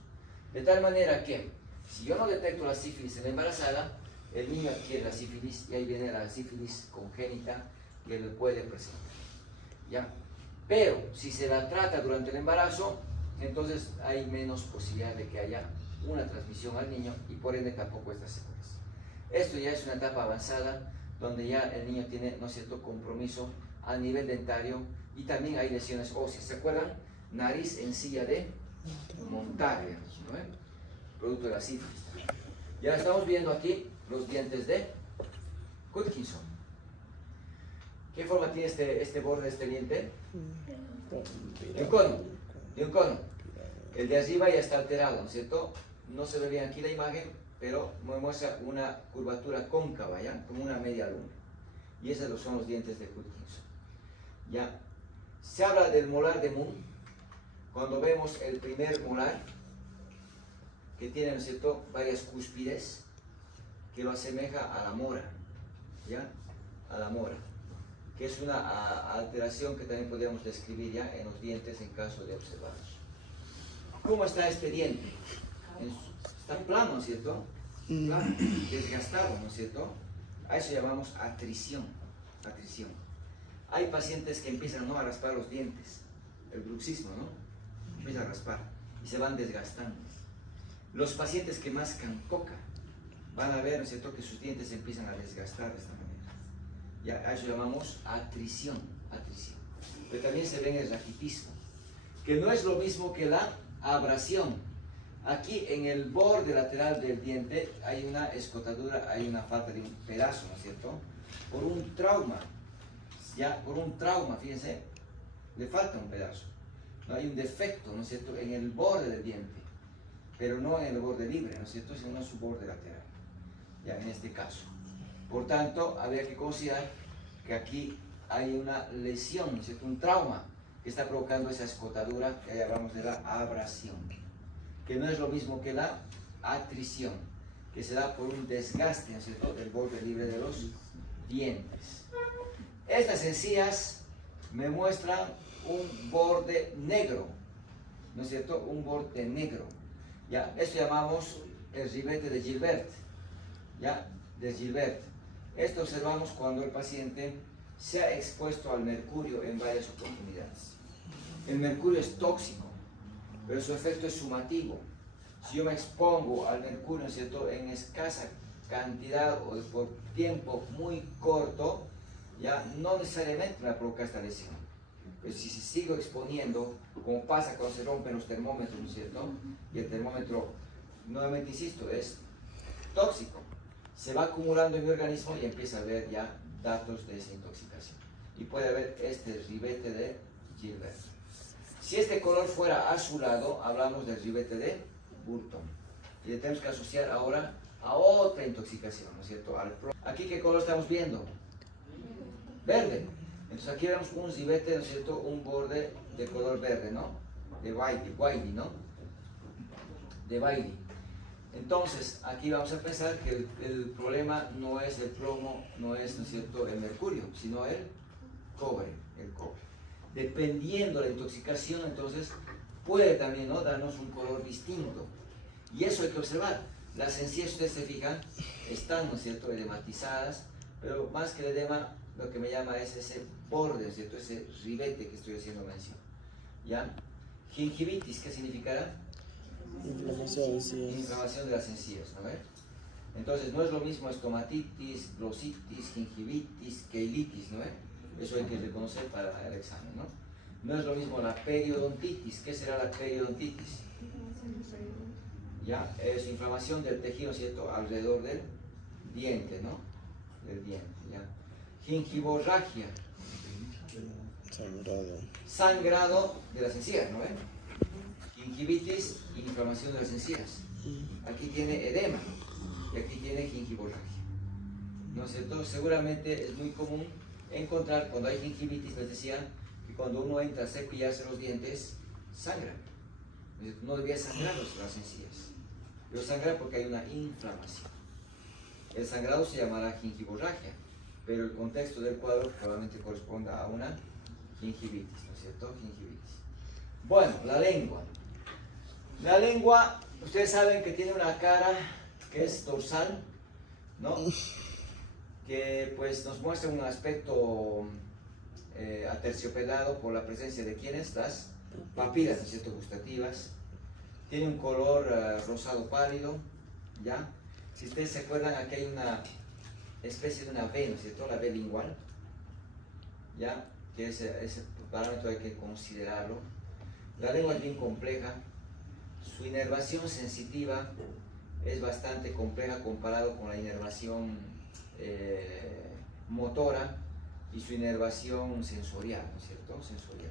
De tal manera que, si yo no detecto la sífilis en la embarazada, el niño adquiere la sífilis y ahí viene la sífilis congénita que le puede presentar, ¿ya? Pero, si se la trata durante el embarazo, entonces hay menos posibilidad de que haya una transmisión al niño y por ende tampoco estas secuelas. Esto ya es una etapa avanzada donde ya el niño tiene, ¿no es cierto?, compromiso a nivel dentario y también hay lesiones óseas. ¿Se acuerdan? Nariz encía de Montague, ¿no? Producto de la sífilis. Ya estamos viendo aquí los dientes de Hutchinson. ¿Qué forma tiene este borde de este diente? De un cono. De un cono. El de arriba ya está alterado, ¿no es cierto? No se ve bien aquí la imagen, pero me muestra una curvatura cóncava, ¿ya? Como una media luna. Y esos son los dientes de Hutchinson. ¿Ya? Se habla del molar de Moon, cuando vemos el primer molar, que tiene, ¿no es cierto?, varias cúspides, que lo asemeja a la mora, ¿ya? A la mora, que es una alteración que también podríamos describir ya en los dientes en caso de observarlos. ¿Cómo está este diente? Está plano, ¿no es cierto? Plano, desgastado, ¿no es cierto? A eso llamamos atrición. Atrición. Hay pacientes que empiezan, ¿no?, a raspar los dientes, el bruxismo, ¿no? Empiezan a raspar y se van desgastando. Los pacientes que mascan coca van a ver, ¿no es cierto?, que sus dientes se empiezan a desgastar de esta manera. Ya, a eso llamamos atrición, atrición. Pero también se ve en el raquitismo, que no es lo mismo que la abrasión. Aquí en el borde lateral del diente hay una escotadura, hay una falta de un pedazo, ¿no es cierto?, por un trauma. Ya, por un trauma, fíjense, le falta un pedazo. No hay un defecto, ¿no es cierto?, en el borde del diente, pero no en el borde libre, ¿no es cierto?, sino en su borde lateral, ya en este caso. Por tanto, habría que considerar que aquí hay una lesión, ¿no es cierto?, un trauma que está provocando esa escotadura, que ahí hablamos de la abrasión, que no es lo mismo que la atrición, que se da por un desgaste, ¿no es cierto?, del borde libre de los dientes. Estas encías me muestran un borde negro, ¿no es cierto?, un borde negro. Ya, esto llamamos el ribete de Gilbert, ya, de Gilbert. Esto observamos cuando el paciente se ha expuesto al mercurio en varias oportunidades. El mercurio es tóxico, pero su efecto es sumativo. Si yo me expongo al mercurio, ¿no es cierto?, en escasa cantidad o por tiempo muy corto, ya no necesariamente me va a provocar esta lesión. Pero si sigo exponiendo, como pasa cuando se rompen los termómetros, ¿no es cierto?, y el termómetro, nuevamente insisto, es tóxico, se va acumulando en mi organismo y empieza a haber ya datos de esa intoxicación. Y puede haber este ribete de Gilbert. Si este color fuera azulado, hablamos del ribete de Burton. Y le tenemos que asociar ahora a otra intoxicación, ¿no es cierto?, Aquí, ¿qué color estamos viendo? Verde. Entonces aquí vemos un ribete, ¿no es cierto?, un borde de color verde, ¿no?, de Wiley, ¿no?, de Wiley. Entonces aquí vamos a pensar que el problema no es el plomo, no es, ¿no es cierto?, el mercurio, sino el cobre, Dependiendo de la intoxicación, entonces puede también, ¿no?, darnos un color distinto. Y eso hay que observar. Las encías, si ustedes se fijan, están, ¿no es cierto?, edematizadas, pero más que el edema, lo que me llama es ese borde, ¿no es cierto?, ese ribete que estoy haciendo mención. ¿Ya? Gingivitis, ¿qué significará? Inflamación de encías. Inflamación de las encías, ¿no ves? Entonces no es lo mismo estomatitis, glossitis, gingivitis, keilitis, ¿no ves? Eso hay que reconocer para el examen, ¿no? No es lo mismo la periodontitis. ¿Qué será la periodontitis? Ya, es inflamación del tejido, ¿cierto?, alrededor del diente, ¿no? Del diente, ya. Gingivorragia. Sangrado. Sangrado de las encías, ¿no ven? Gingivitis, inflamación de las encías. Aquí tiene edema y aquí tiene gingivorragia. ¿No es cierto? Seguramente es muy común encontrar, cuando hay gingivitis, les decía, que cuando uno entra a cepillarse los dientes, sangra. No debía sangrar las encías, pero sangra porque hay una inflamación. El sangrado se llamará gingivorragia, pero el contexto del cuadro probablemente corresponda a una gingivitis, ¿no es cierto? Gingivitis. Bueno, la lengua. La lengua, ustedes saben que tiene una cara que es dorsal, ¿no?, que pues nos muestra un aspecto aterciopelado por la presencia de ¿quiénes? Las papilas, ¿no es cierto?, gustativas. Tiene un color rosado pálido, ¿ya? Si ustedes se acuerdan, aquí hay una especie de una V, ¿no es cierto?, la V lingual, ¿ya?, que ese parámetro hay que considerarlo. La lengua es bien compleja, su inervación sensitiva es bastante compleja comparado con la inervación motora y su inervación sensorial, ¿no es cierto?, sensorial.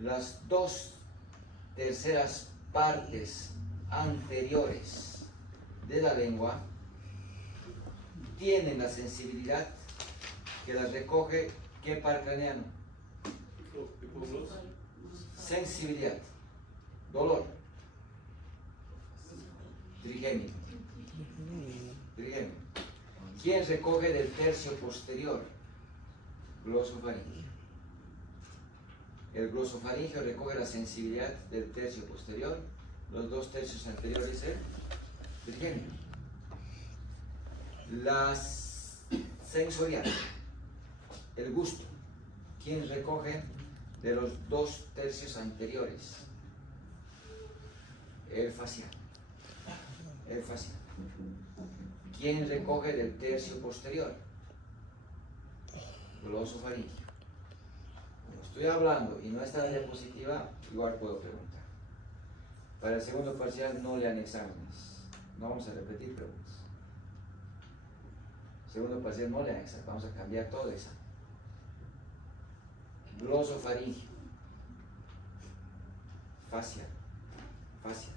Las 2/3 partes anteriores de la lengua tienen la sensibilidad que las recoge ¿qué par craneano? Sensibilidad, dolor, trigémino. ¿Quién recoge del tercio posterior? Glosofaringeo. El glosofaringeo recoge la sensibilidad del tercio posterior, los 2/3 anteriores el trigémino. Las sensorial, el gusto. ¿Quién recoge de los 2 tercios anteriores? El facial. El facial. ¿Quién recoge del tercio posterior? Glosofaringio. Como estoy hablando y no está en la diapositiva, igual puedo preguntar. Para el segundo parcial no lean exámenes. No vamos a repetir preguntas. Segundo parcial no lean exámenes. Vamos a cambiar todo el examen. Glosofaringio. Facial. Facial.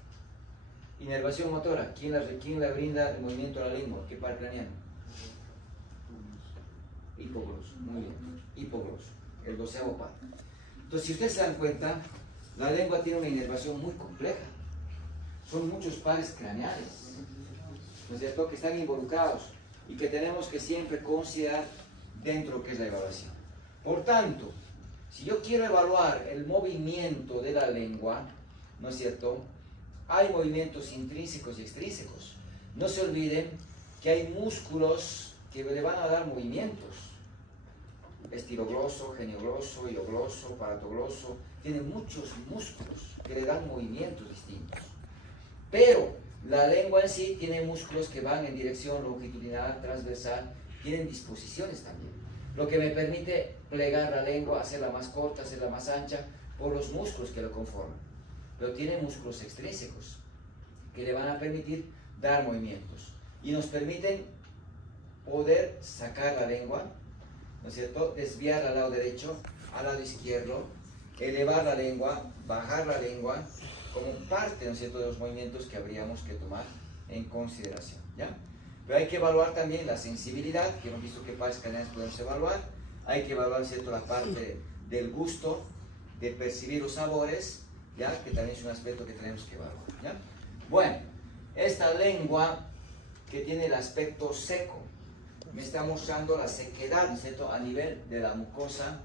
Inervación motora. ¿Quién la brinda el movimiento a la lengua? ¿Qué par craneano? Hipogloso. Muy bien. Hipogloso. El 12º par. Entonces, si ustedes se dan cuenta, la lengua tiene una inervación muy compleja. Son muchos pares craneales, ¿no es cierto?, que están involucrados y que tenemos que siempre considerar dentro de lo que es la evaluación. Por tanto, si yo quiero evaluar el movimiento de la lengua, ¿no es cierto?, hay movimientos intrínsecos y extrínsecos. No se olviden que hay músculos que le van a dar movimientos. Estilogloso, geniogloso, hilogloso, paratogloso. Tienen muchos músculos que le dan movimientos distintos. Pero la lengua en sí tiene músculos que van en dirección longitudinal, transversal, tienen disposiciones también. Lo que me permite plegar la lengua, hacerla más corta, hacerla más ancha, por los músculos que lo conforman. Pero tiene músculos extrínsecos que le van a permitir dar movimientos. Y nos permiten poder sacar la lengua, ¿no es cierto?, desviar al lado derecho, al lado izquierdo, elevar la lengua, bajar la lengua, como parte, ¿no es cierto?, de los movimientos que habríamos que tomar en consideración, ¿ya? Pero hay que evaluar también la sensibilidad, que hemos visto que pares craneales podemos evaluar. Hay que evaluar, ¿cierto?, la parte del gusto, de percibir los sabores, ¿ya?, que también es un aspecto que tenemos que evaluar, ¿ya? Bueno, esta lengua que tiene el aspecto seco, me está mostrando la sequedad, ¿no es cierto?, a nivel de la mucosa,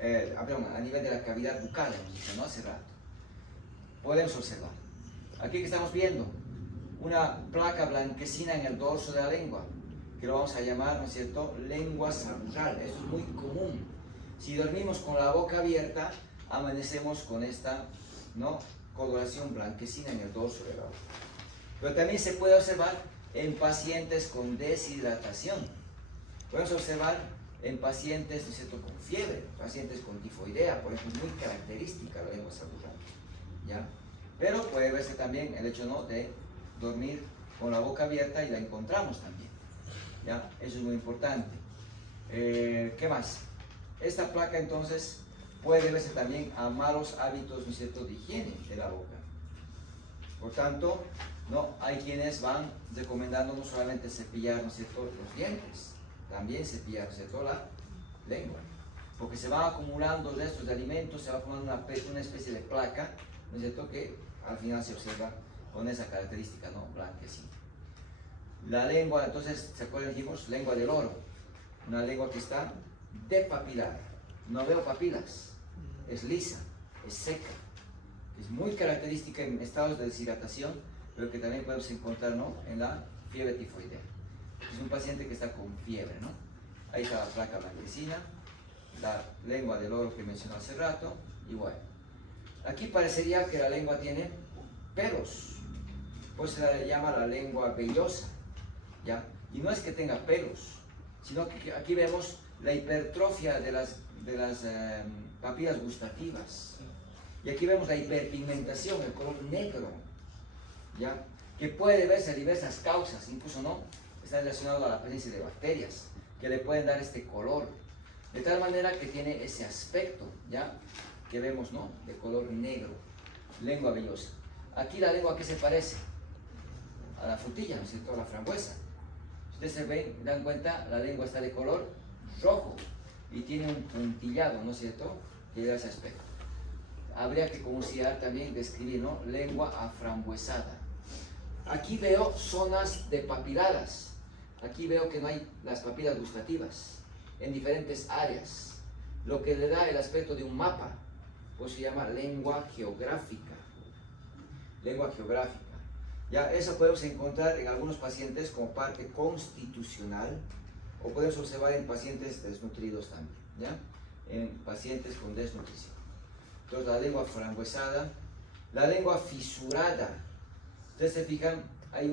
a nivel de la cavidad bucal, hemos dicho, ¿no?, hace rato. Podemos observar. Aquí que estamos viendo una placa blanquecina en el dorso de la lengua, que lo vamos a llamar, ¿no es cierto?, lengua sabural. Esto es muy común. Si dormimos con la boca abierta, amanecemos con esta, ¿no?, coloración blanquecina en el dorso de la boca. Pero también se puede observar en pacientes con deshidratación. Podemos observar en pacientes, ¿no es cierto?, con fiebre, pacientes con tifoidea, por ejemplo, muy característica la lengua sabural, ¿ya? Pero puede verse también el hecho, ¿no?, de dormir con la boca abierta y la encontramos también, ¿ya? Eso es muy importante. ¿Qué más? Esta placa entonces puede verse también a malos hábitos, ¿no es cierto?, de higiene de la boca. Por tanto, ¿no?, hay quienes van recomendando no solamente cepillar, ¿no es cierto?, los dientes, también cepillar, ¿no es cierto?, la lengua, porque se van acumulando restos de alimentos, se va formando una especie de placa, ¿no es cierto?, que al final se observa con esa característica, ¿no?, blanquecina. La lengua, entonces, ¿se acuerdan? Dijimos lengua del oro, una lengua que está depapilada, no veo papilas, es lisa, es seca, es muy característica en estados de deshidratación, pero que también podemos encontrar, ¿no?, en la fiebre tifoidea. Es un paciente que está con fiebre, ¿no? Ahí está la placa blanquecina, la lengua del oro que mencioné hace rato, y bueno. Aquí parecería que la lengua tiene pelos, pues se la llama la lengua vellosa, ¿ya? Y no es que tenga pelos, sino que aquí vemos la hipertrofia de las papilas gustativas. Y aquí vemos la hiperpigmentación, el color negro, ¿ya?, que puede verse a diversas causas, incluso, ¿no?, está relacionado a la presencia de bacterias que le pueden dar este color, de tal manera que tiene ese aspecto, ¿ya?, que vemos, ¿no?, de color negro, lengua vellosa. Aquí la lengua, ¿a qué se parece? A la frutilla, ¿no es cierto?, a la frambuesa. Ustedes se ven, dan cuenta, la lengua está de color rojo y tiene un puntillado, ¿no es cierto?, que da ese aspecto. Habría que considerar también, describir, ¿no?, lengua aframbuesada. Aquí veo zonas depapiladas. Aquí veo que no hay las papilas gustativas en diferentes áreas, lo que le da el aspecto de un mapa, pues se llama lengua geográfica. Lengua geográfica. Ya, eso podemos encontrar en algunos pacientes como parte constitucional o podemos observar en pacientes desnutridos también, ¿ya? En pacientes con desnutrición. Entonces la lengua frangüesada, la lengua fisurada. Ustedes se fijan, hay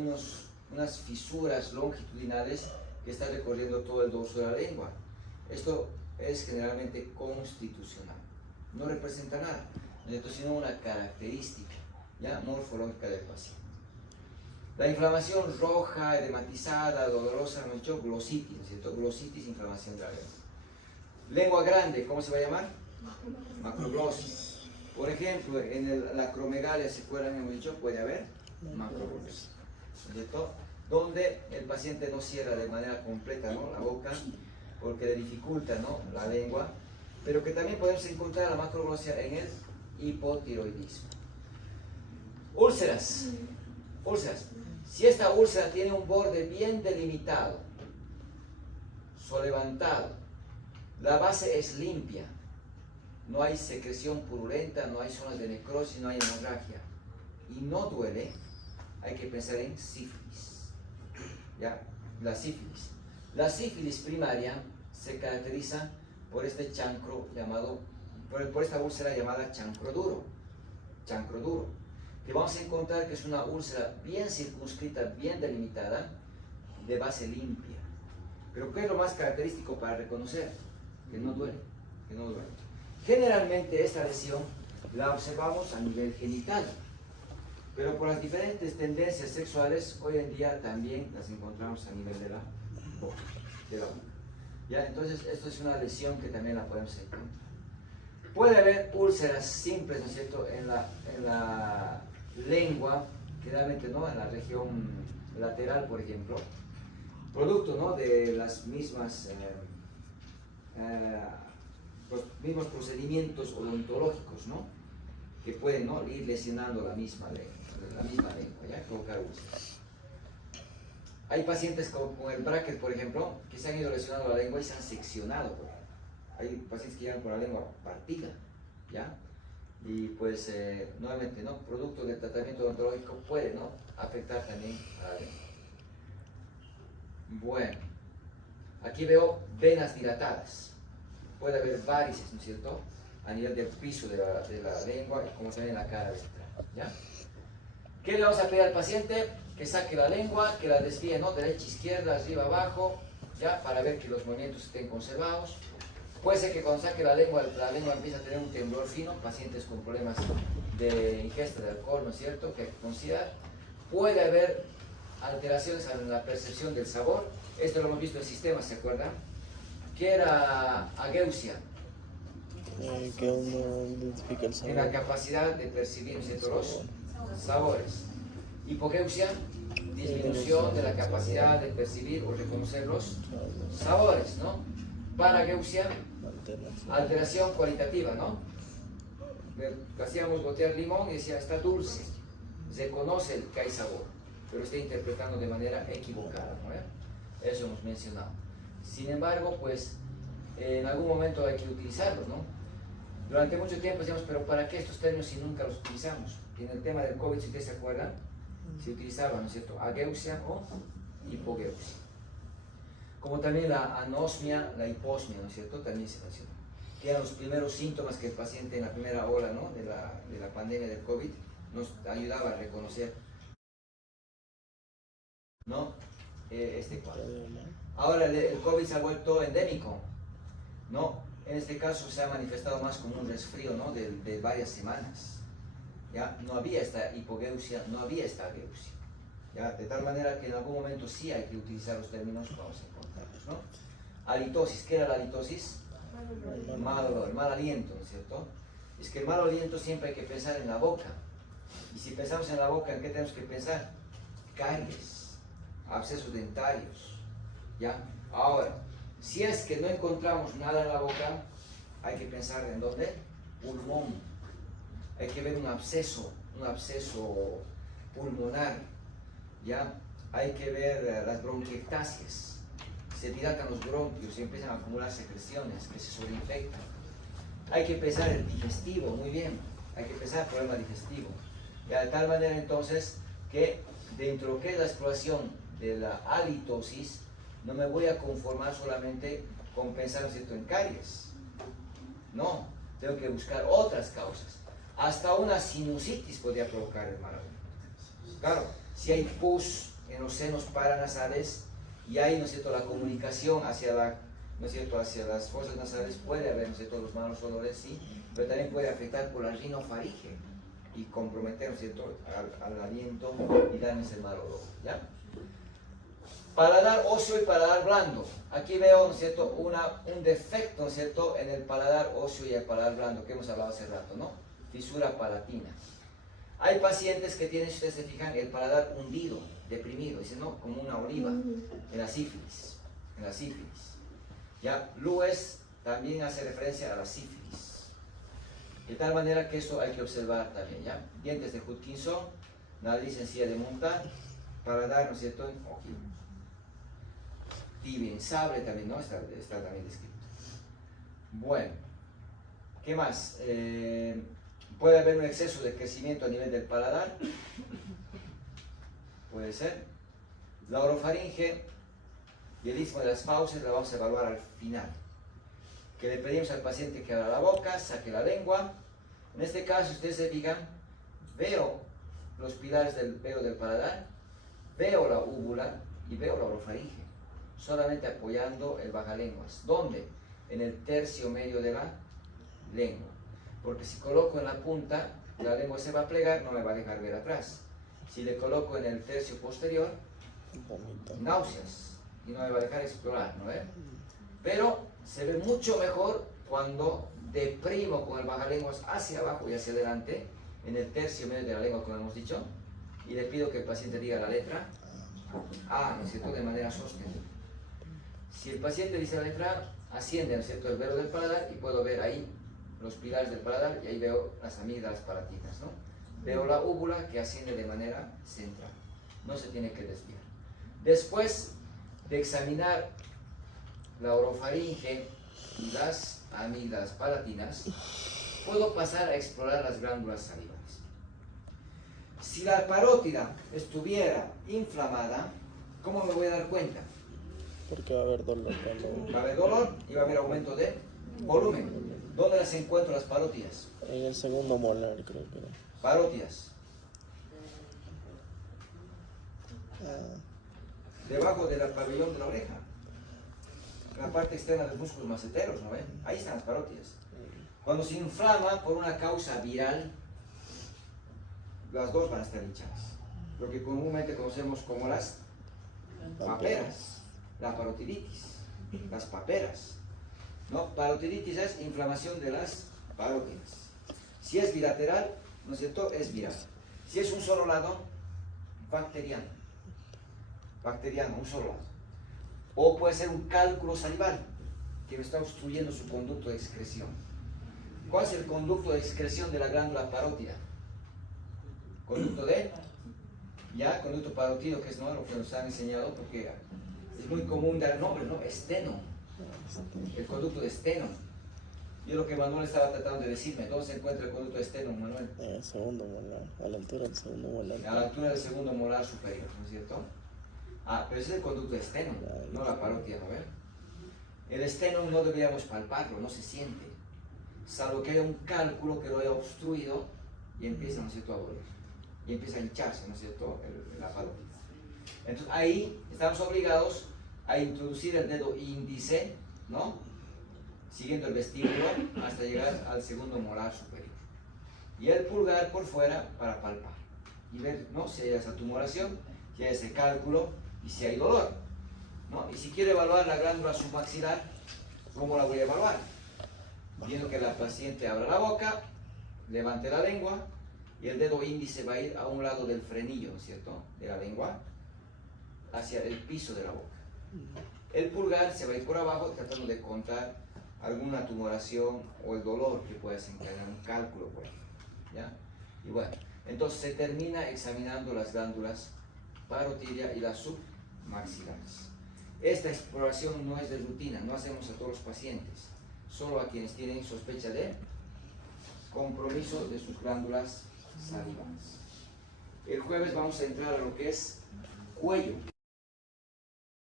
unas fisuras longitudinales que están recorriendo todo el dorso de la lengua. Esto es generalmente constitucional, no representa nada, sino una característica, ¿ya? Morfológica del paciente. La inflamación roja, edematizada, dolorosa, hemos dicho glositis, ¿no es cierto? Glositis, inflamación de la lengua. Lengua grande, ¿cómo se va a llamar? Macroglosia. Por ejemplo, en la acromegalia, ¿se acuerdan? Hemos dicho, puede haber macroglosia, ¿no es cierto? Donde el paciente no cierra de manera completa, ¿no?, la boca, porque le dificulta, ¿no?, la lengua, pero que también podemos encontrar la macroglosia en el hipotiroidismo. Úlceras. Úlceras. Si esta úlcera tiene un borde bien delimitado, solevantado, la base es limpia, no hay secreción purulenta, no hay zonas de necrosis, no hay hemorragia, y no duele, hay que pensar en sífilis. ¿Ya? La sífilis. La sífilis primaria se caracteriza por este chancro llamado, por esta úlcera llamada chancro duro, que vamos a encontrar que es una úlcera bien circunscrita, bien delimitada, de base limpia. Pero ¿qué es lo más característico para reconocer? Que no duele, que no duele. Generalmente esta lesión la observamos a nivel genital, pero por las diferentes tendencias sexuales, hoy en día también las encontramos a nivel de la boca. ¿Ya? Entonces, esto es una lesión que también la podemos encontrar. Puede haber úlceras simples, ¿no es cierto?, en la lengua, generalmente, ¿no?, en la región lateral, por ejemplo, producto, ¿no?, de las mismas, los mismos procedimientos odontológicos, ¿no?, que pueden, ¿no?, ir lesionando la misma lengua, ¿ya?, provocar úlceras. Hay pacientes con el bracket, por ejemplo, que se han ido lesionando la lengua y se han seccionado. Hay pacientes que llegan con la lengua partida, ¿ya? Y pues, nuevamente, ¿no?, producto del tratamiento odontológico puede, ¿no?, afectar también a la lengua. Bueno, aquí veo venas dilatadas. Puede haber varices, ¿no es cierto?, a nivel del piso de la lengua, como también en la cara ventral, ¿ya? ¿Qué le vamos a pedir al paciente? Que saque la lengua, que la desvíe, ¿no?, derecha, izquierda, arriba, abajo, ¿ya?, para ver que los movimientos estén conservados. Puede ser que cuando saque la lengua empiece a tener un temblor fino, pacientes con problemas de ingesta de alcohol, ¿no es cierto?, que hay que considerar. Puede haber alteraciones en la percepción del sabor. Esto lo hemos visto en sistemas, ¿se acuerdan? ¿Qué era ageusia? Que uno identifica el sabor. En la capacidad de percibir, ¿no es cierto?, los sabores. Hipogeusia, disminución de la capacidad de percibir o reconocer los sabores, ¿no? Parageusia, alteración cualitativa, ¿no? Hacíamos gotear limón y decía, está dulce, se conoce que hay sabor, pero está interpretando de manera equivocada, ¿no? Eso hemos mencionado. Sin embargo, pues, en algún momento hay que utilizarlos, ¿no? Durante mucho tiempo decíamos, pero ¿para qué estos términos si nunca los utilizamos? Y en el tema del COVID, si ustedes se acuerdan, se utilizaban, ¿no es cierto?, ageusia o hipogeusia. Como también la anosmia, la hiposmia, ¿no es cierto?, también se menciona. Que eran los primeros síntomas que el paciente en la primera ola, ¿no?, de la pandemia del COVID nos ayudaba a reconocer, ¿no?, este cuadro. Ahora el COVID se ha vuelto endémico, ¿no? En este caso se ha manifestado más como un resfrío, ¿no?, de varias semanas. ¿Ya? No había esta hipogeusia, no había esta ageusia, ¿ya? De tal manera que en algún momento sí hay que utilizar los términos, vamos a encontrarlos, ¿no? Halitosis, ¿qué era la halitosis? Mal olor, mal aliento, ¿no es cierto? Es que el mal aliento siempre hay que pensar en la boca. Y si pensamos en la boca, ¿en qué tenemos que pensar? Caries, abscesos dentarios, ¿ya? Ahora, si es que no encontramos nada en la boca, hay que pensar en ¿dónde? Pulmón. Hay que ver un absceso pulmonar, ¿ya? Hay que ver las bronquiectasias, se dilatan los bronquios y empiezan a acumular secreciones que se sobreinfectan. Hay que pensar el digestivo, muy bien, hay que pensar el problema digestivo. ¿Ya? De tal manera entonces que dentro de lo que es la exploración de la halitosis, No me voy a conformar solamente con pensar, ¿no es cierto?, en caries. No, tengo que buscar otras causas. Hasta una sinusitis podría provocar el mal aliento. Claro, si hay pus en los senos paranasales y hay, ¿no es cierto?, la comunicación hacia ¿no es cierto?, hacia las fosas nasales, puede haber, ¿no es cierto?, los malos olores, sí, pero también puede afectar por la rinofaringe y comprometer, ¿no es cierto?, al aliento y darles el mal olor, ¿ya? Paladar óseo y paladar blando. Aquí veo, ¿no es cierto?, un defecto, ¿no es cierto?, en el paladar óseo y el paladar blando, que hemos hablado hace rato, ¿no? Fisura palatina. Hay pacientes que tienen, si ustedes se fijan, el paladar hundido, deprimido, dicen, ¿no?, como una oliva, en la sífilis, Ya, Lewis también hace referencia a la sífilis. De tal manera que eso hay que observar también, ¿ya? Dientes de Hutchinson, nariz en silla de montar, paladar, ¿no es cierto?, ojivo. Tibia en sable también, ¿no? Está también descrito. Bueno, ¿qué más? Puede haber un exceso de crecimiento a nivel del paladar. Puede ser. La orofaringe y el istmo de las fauces la vamos a evaluar al final. Que le pedimos al paciente que abra la boca, saque la lengua. En este caso, ustedes se fijan, veo los pilares del paladar, veo la úvula y veo la orofaringe. Solamente apoyando el bajalenguas. ¿Dónde? En el tercio medio de la lengua. Porque si coloco en la punta, la lengua se va a plegar, no me va a dejar ver atrás. Si le coloco en el tercio posterior, náuseas, y no me va a dejar explorar, ¿no ve? Pero se ve mucho mejor cuando deprimo con el bajalenguas hacia abajo y hacia adelante, en el tercio medio de la lengua, como hemos dicho, y le pido que el paciente diga la letra A, ¿no es cierto?, de manera sostenida. Si el paciente dice la letra A, asciende, ¿no es cierto?, el velo del paladar y puedo ver ahí los pilares del paladar y ahí veo las amígdalas palatinas, ¿no? Veo la úvula que asciende de manera central, no se tiene que desviar. Después de examinar la orofaringe y las amígdalas palatinas, puedo pasar a explorar las glándulas salivales. Si la parótida estuviera inflamada, ¿cómo me voy a dar cuenta? Porque va a haber dolor cuando... Va a haber dolor y va a haber aumento de volumen. ¿Dónde las encuentro las parótidas? En el segundo molar, creo que era. Parótidas. Debajo del pabellón de la oreja. En la parte externa de los músculos maceteros, ¿no ven? Ahí están las parótidas. Cuando se inflama por una causa viral, las dos van a estar hinchadas. Lo que comúnmente conocemos como las paperas, la parotiditis, las paperas. ¿No? Parotiditis es inflamación de las parótidas. Si es bilateral, ¿no es cierto?, es viral. Si es un solo lado, bacteriano, un solo lado. O puede ser un cálculo salival, que me está obstruyendo su conducto de excreción. ¿Cuál es el conducto de excreción de la glándula parótida? Conducto de, conducto parótido, que es, ¿no?, lo que nos han enseñado, porque es muy común dar nombre, ¿no? Esteno. El conducto de esteno. Yo lo que Manuel estaba tratando de decirme, ¿dónde se encuentra el conducto de esteno, Manuel? En el segundo molar, a la altura del segundo molar. A la altura del segundo molar superior, ¿no es cierto? Pero ese es el conducto de esteno, no la parótida, ¿no ven? El esteno no deberíamos palparlo, no se siente, salvo que haya un cálculo que lo haya obstruido y empieza, ¿no es cierto?, a doler. Y empieza a hincharse, ¿no es cierto?, la parótida. Entonces ahí estamos obligados a introducir el dedo índice, ¿no?, siguiendo el vestíbulo hasta llegar al segundo molar superior. Y el pulgar por fuera para palpar. Y ver, ¿no?, si hay esa tumoración, si hay ese cálculo y si hay dolor, ¿no? Y si quiero evaluar la glándula submaxilar, ¿cómo la voy a evaluar? Viendo que la paciente abra la boca, levante la lengua y el dedo índice va a ir a un lado del frenillo, ¿no es cierto?, de la lengua, hacia el piso de la boca. El pulgar se va a ir por abajo tratando de contar alguna tumoración o el dolor que pueda desencadenar un cálculo por ahí, ¿ya? Y bueno, entonces se termina examinando las glándulas parotidia y las submaxilares. Esta exploración no es de rutina, no hacemos a todos los pacientes, solo a quienes tienen sospecha de compromiso de sus glándulas salivales. El jueves vamos a entrar a lo que es cuello.